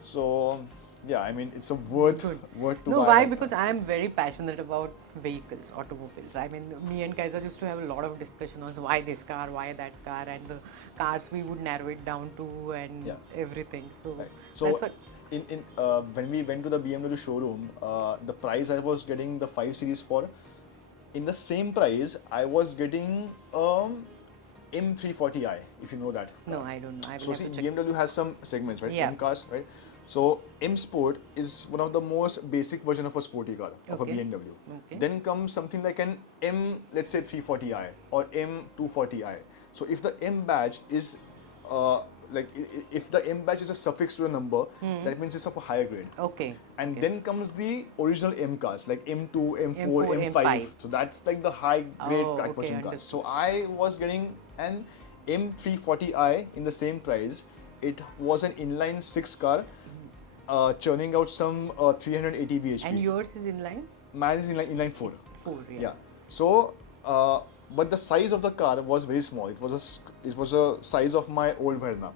So yeah, I mean, it's a worth to buy. No, why? Because I am very passionate about vehicles, automobiles. I mean, me and Kaizzad used to have a lot of discussion on why this car, why that car, and the cars we would narrow it down to and everything. So, right. So when we went to the BMW showroom, the price I was getting the 5 Series for, in the same price, I was getting M340i, if you know that. No, I don't know. So see, BMW has some segments, right? Yeah. M cars, right? So M Sport is one of the most basic version of a sporty car of a Okay. BMW. Okay. Then comes something like an M, let's say 340i or M240i. So if the M badge is if the M badge is a suffix to a number, that means it's of a higher grade. Okay. And okay. then comes the original M cars like M2, M4, M4, M5. M5. So that's like the high grade Oh, track okay, person cars. understood. So I was getting an M340i in the same price. It was an inline 6 car, churning out some 380 bhp. And yours is in line? Mine is inline 4. 4, yeah. Yeah. So, but the size of the car was very small. It was a size of my old Verna.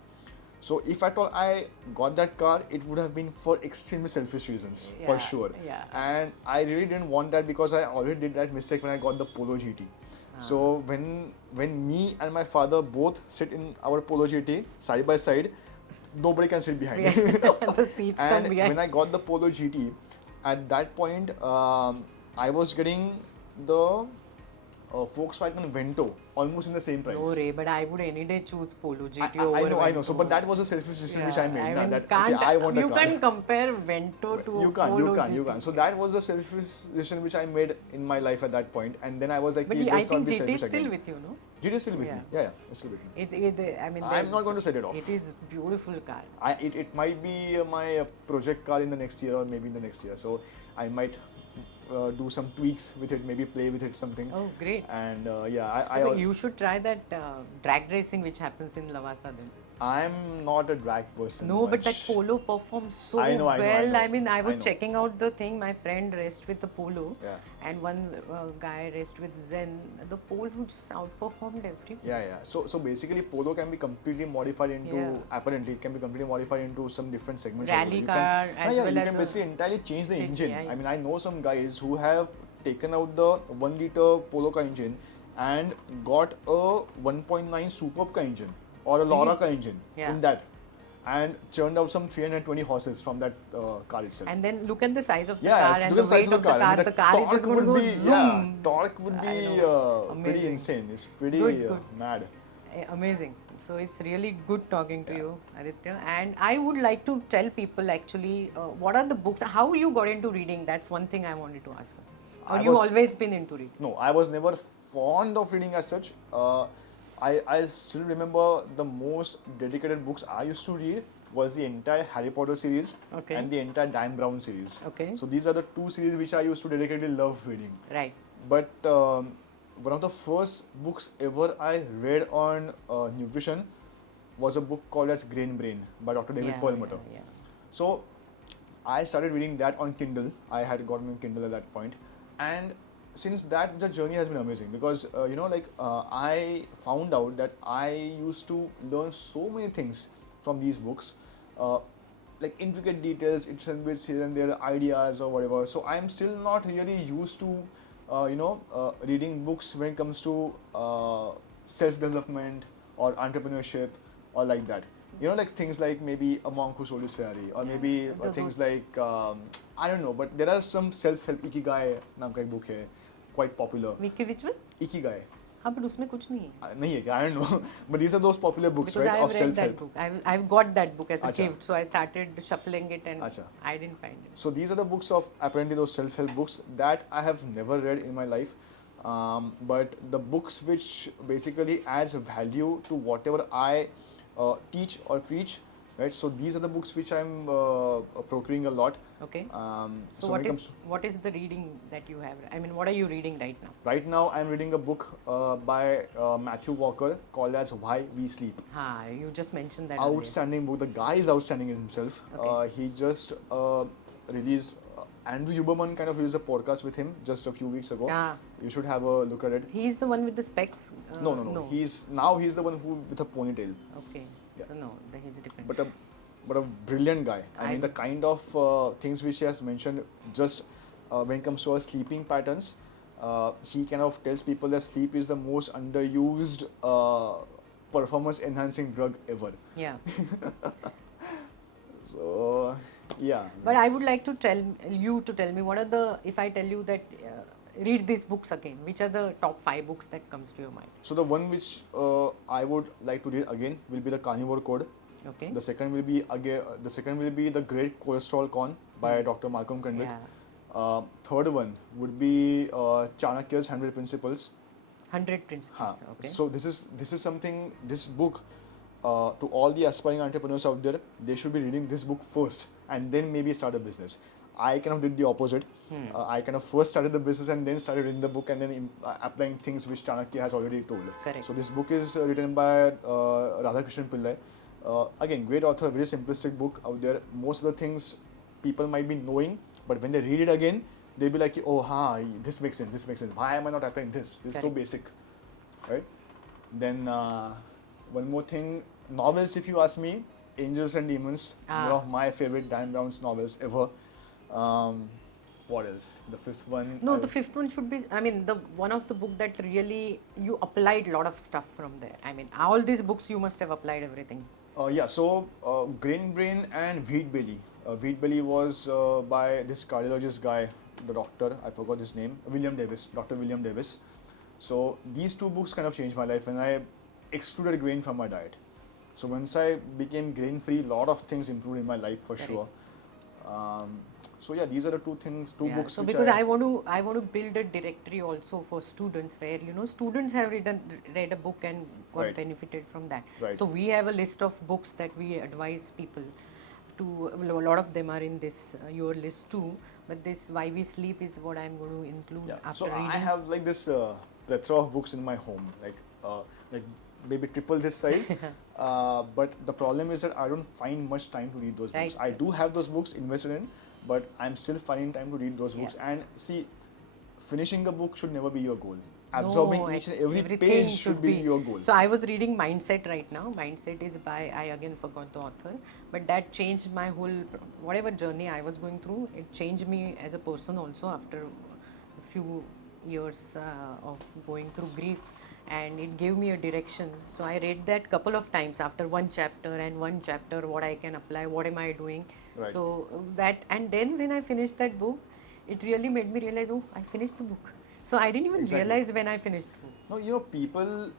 So if at all I got that car, it would have been for extremely selfish reasons, for Yeah, sure. yeah. And I really didn't want that because I already did that mistake when I got the Polo GT. So when me and my father both sit in our Polo GT side by side, nobody can sit behind. The seats come And behind. when I got the Polo GT, at that point, I was getting the Volkswagen Vento almost in the same price. No, Ray, but I would any day choose Polo GT I over know. Vento. So, but that was a selfish decision which I made. I Nah, mean, that can't, okay, I want a you car. can't compare Vento to You Polo can't. GT. So that was a selfish decision which I made in my life at that point, and then I was like, But "Okay, I let's not think be GT selfish is still again." with you, no? GT is still with Yeah. me. Yeah, it's still with me. I mean, I'm not going to set it off. It is beautiful car. It might be my project car in the next year or maybe in the next year. So I might do some tweaks with it, maybe play with it something. Oh, great. And So you should try that drag racing which happens in Lavasa then. I'm not a drag person. No, but much. that Polo performs so I know. well. I mean, I was know. checking out the thing. My friend raced with the Polo, Yeah. and one guy raced with Zen. The Polo just outperformed everyone. Yeah. So basically, Polo can be completely modified into, apparently, it can be completely modified into some different segments. Rally You car can, as you well can as basically entirely change the engine. yeah. I mean, I know some guys who have taken out the 1 liter Polo car engine and got a 1.9 Superb car engine or a Laura car engine in that, and churned out some 320 horses from that car itself. And then look at the size of the Yeah, car look and at the the size weight of the car. I mean, The car is just going to go zoom. Yeah, torque would be pretty Amazing. insane. It's pretty Good. mad. Amazing. So it's really good talking to you, Aditya. And I would like to tell people actually what are the books, how you got into reading. That's one thing I wanted to ask. Or you always been into reading? No, I was never fond of reading as such. I still remember the most dedicated books I used to read was the entire Harry Potter series and the entire Dan Brown series. Okay. So these are the two series which I used to dedicatedly love reading. Right. But one of the first books ever I read on nutrition was a book called as Grain Brain by Dr. David Perlmutter. Yeah. So I started reading that on Kindle. I had gotten a Kindle at that point, and since that the journey has been amazing because I found out that I used to learn so many things from these books, like intricate details, it's and bits here and there, ideas or whatever. So I'm still not really used to reading books when it comes to self-development or entrepreneurship or like that. Like things like maybe A Monk Who Sold His Ferrari, or maybe things like, I don't know, but there are some self-help, Ikigai नाम का एक book है, quite popular. Which one? Ikigai. हाँ, but उसमें कुछ नहीं है. नहीं है क्या? I don't know. But these are those popular books, Because right, I've of read self-help. that book. I've got that book as a Acha. gift, so I started shuffling it and Acha. I didn't find it. So these are the books of apparently those self-help books that I have never read in my life. But the books which basically adds value to whatever I teach or preach, right? So these are the books which I'm procuring a lot. Okay. So what is the reading that you have? I mean, what are you reading right now? Right now, I'm reading a book by Matthew Walker called as Why We Sleep. You just mentioned that. Outstanding book. The guy is outstanding in himself. Okay. He just released. Andrew Huberman kind of released a podcast with him just a few weeks ago. You should have a look at it. He's the one with the specs. No. He's the one who with a ponytail. Okay. Yeah. So no, he's different. But a brilliant guy. I mean, the kind of things which he has mentioned, just when it comes to our sleeping patterns, he kind of tells people that sleep is the most underused performance-enhancing drug ever. Yeah. So, yeah. But I would like to tell me what are the, if I tell you that read these books again, which are the top 5 books that comes to your mind? So the one which I would like to read again will be The Carnivore Code Okay. The second will be The Great Cholesterol Con by Dr. Malcolm Convict. Yeah. Third one would be Chanakya's 100 Principles. 100 Principles. Okay. So this is something, this book, to all the aspiring entrepreneurs out there, they should be reading this book first and then maybe start a business. I kind of did the opposite. I kind of first started the business and then started reading the book and then applying things which Chanakya has already told. Correct. So this book is written by Radhakrishnan Pillai. Again, great author, very simplistic book out there. Most of the things people might be knowing, but when they read it again, they'll be like, oh, this makes sense. Why am I not applying this? This is so basic, right? Then one more thing, novels, if you ask me, Angels and Demons, one of my favorite Dan Brown's novels ever. What else? The fifth one? No, the fifth one should be, the one of the book that really you applied a lot of stuff from there. All these books you must have applied everything. So Grain Brain and Wheat Belly. Wheat Belly was by this cardiologist guy, the doctor, I forgot his name, Dr. William Davis. So these two books kind of changed my life when I excluded grain from my diet. So once I became grain free, a lot of things improved in my life for sure. So yeah, these are the two books. So because I want to build a directory also for students where students have read a book and got benefited from that. Right. So we have a list of books that we advise people to. A lot of them are in this your list too. But this Why We Sleep is what I'm going to include after reading. I have like this plethora of books in my home, like maybe triple this size. But the problem is that I don't find much time to read those books. I do have those books invested in, but I'm still finding time to read those books. And see, finishing a book should never be your goal. Absorbing each and every page should be your goal. So I was reading Mindset right now. Mindset is by, I again forgot the author, but that changed my whole, whatever journey I was going through, it changed me as a person also after a few years of going through grief. And it gave me a direction. So I read that couple of times after one chapter, what I can apply, what am I doing. Right. So that, and then when I finished that book, it really made me realize, oh, I finished the book. So I didn't even realize when I finished the book. No, people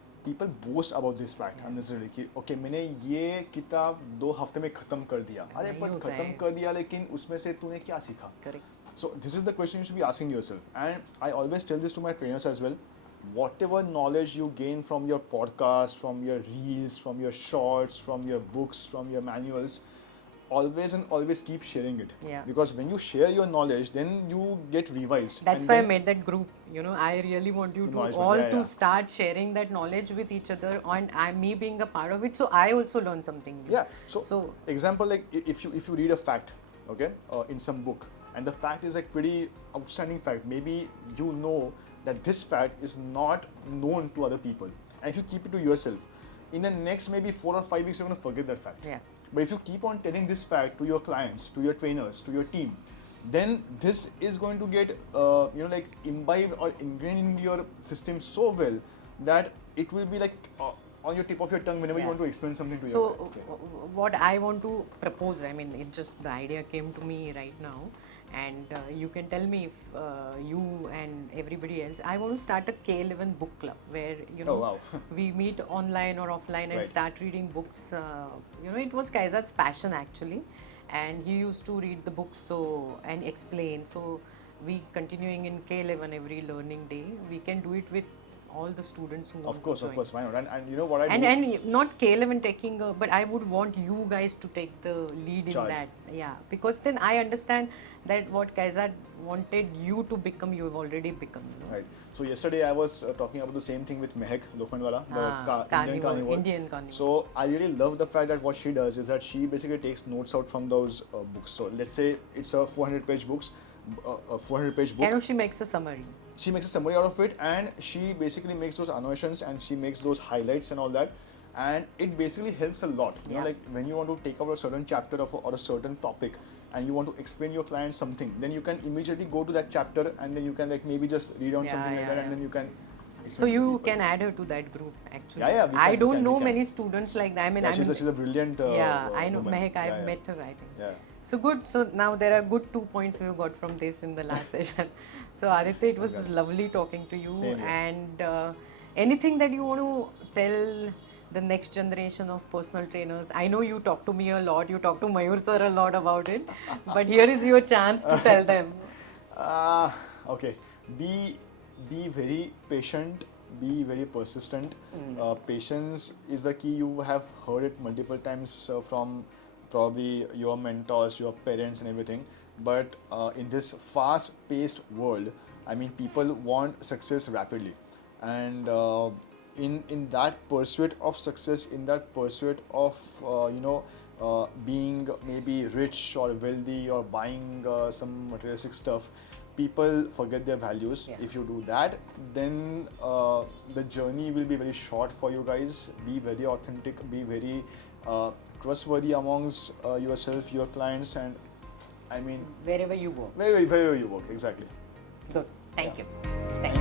boast about this fact unnecessarily. Okay, मैंने ये किताब 2 हफ्ते में खत्म कर दिया. अरे पर खत्म कर दिया लेकिन उसमें से तूने क्या सीखा? Correct. So this is the question you should be asking yourself. And I always tell this to my trainers as well. Whatever knowledge you gain from your podcast, from your reels, from your shorts, from your books, from your manuals, always keep sharing it. Yeah. Because when you share your knowledge, then you get revised. That's why I made that group. I really want you to start sharing that knowledge with each other, and me being a part of it, so I also learn something new. Yeah. So example, like if you read a fact, okay, in some book, and the fact is like pretty outstanding fact, maybe you know that this fact is not known to other people, and if you keep it to yourself, in the next maybe 4 or 5 weeks you're going to forget that fact. Yeah. But if you keep on telling this fact to your clients, to your trainers, to your team, then this is going to get imbibed or ingrained in your system so well that it will be like on your tip of your tongue whenever you want to explain something to your client. So what I want to propose, it just, the idea came to me right now. And you can tell me if you and everybody else, I want to start a K11 book club where, we meet online or offline and start reading books. It was Kaizzad's passion actually. And he used to read the books and explain. So we continuing in K11 every learning day. We can do it with all the students who Of course, why not? And you know what I do? And not K11 taking, but I would want you guys to take the lead in that. Yeah, because then I understand that what Kaizzad wanted you to become, you have already become. Right. So yesterday I was talking about the same thing with Mehak Lokhandwala, the Indian Carnivore. So I really love the fact that what she does is that she basically takes notes out from those books. So let's say it's a 400-page book. And she makes a summary. She makes a summary out of it, and she basically makes those annotations and she makes those highlights and all that, and it basically helps a lot. You know, like when you want to take out a certain chapter or a certain topic and you want to explain your client something, then you can immediately go to that chapter and then you can like maybe just read on something like that, and then you can. So you can add her to that group actually. I don't know many students like that. She's a brilliant. I know Mehak. I've met her. I think. Yeah. So good. So now there are good 2 points we've got from this in the last session. So Aaditya, it was lovely talking to you. Same here. And anything that you want to tell the next generation of personal trainers. I know you talk to me a lot, you talk to Mayur sir a lot about it, but here is your chance to tell them. Okay, be very patient, be very persistent. Patience is the key. You have heard it multiple times from probably your mentors, your parents, and everything. But in this fast-paced world, I mean, people want success rapidly, and in that pursuit of success, in that pursuit of being maybe rich or wealthy or buying some materialistic stuff, people forget their values. Yeah. If you do that, then the journey will be very short for you guys. Be very authentic, be very trustworthy amongst yourself, your clients, and I mean Wherever you work. wherever you work, exactly. Good. Thank Yeah. you. Thank you.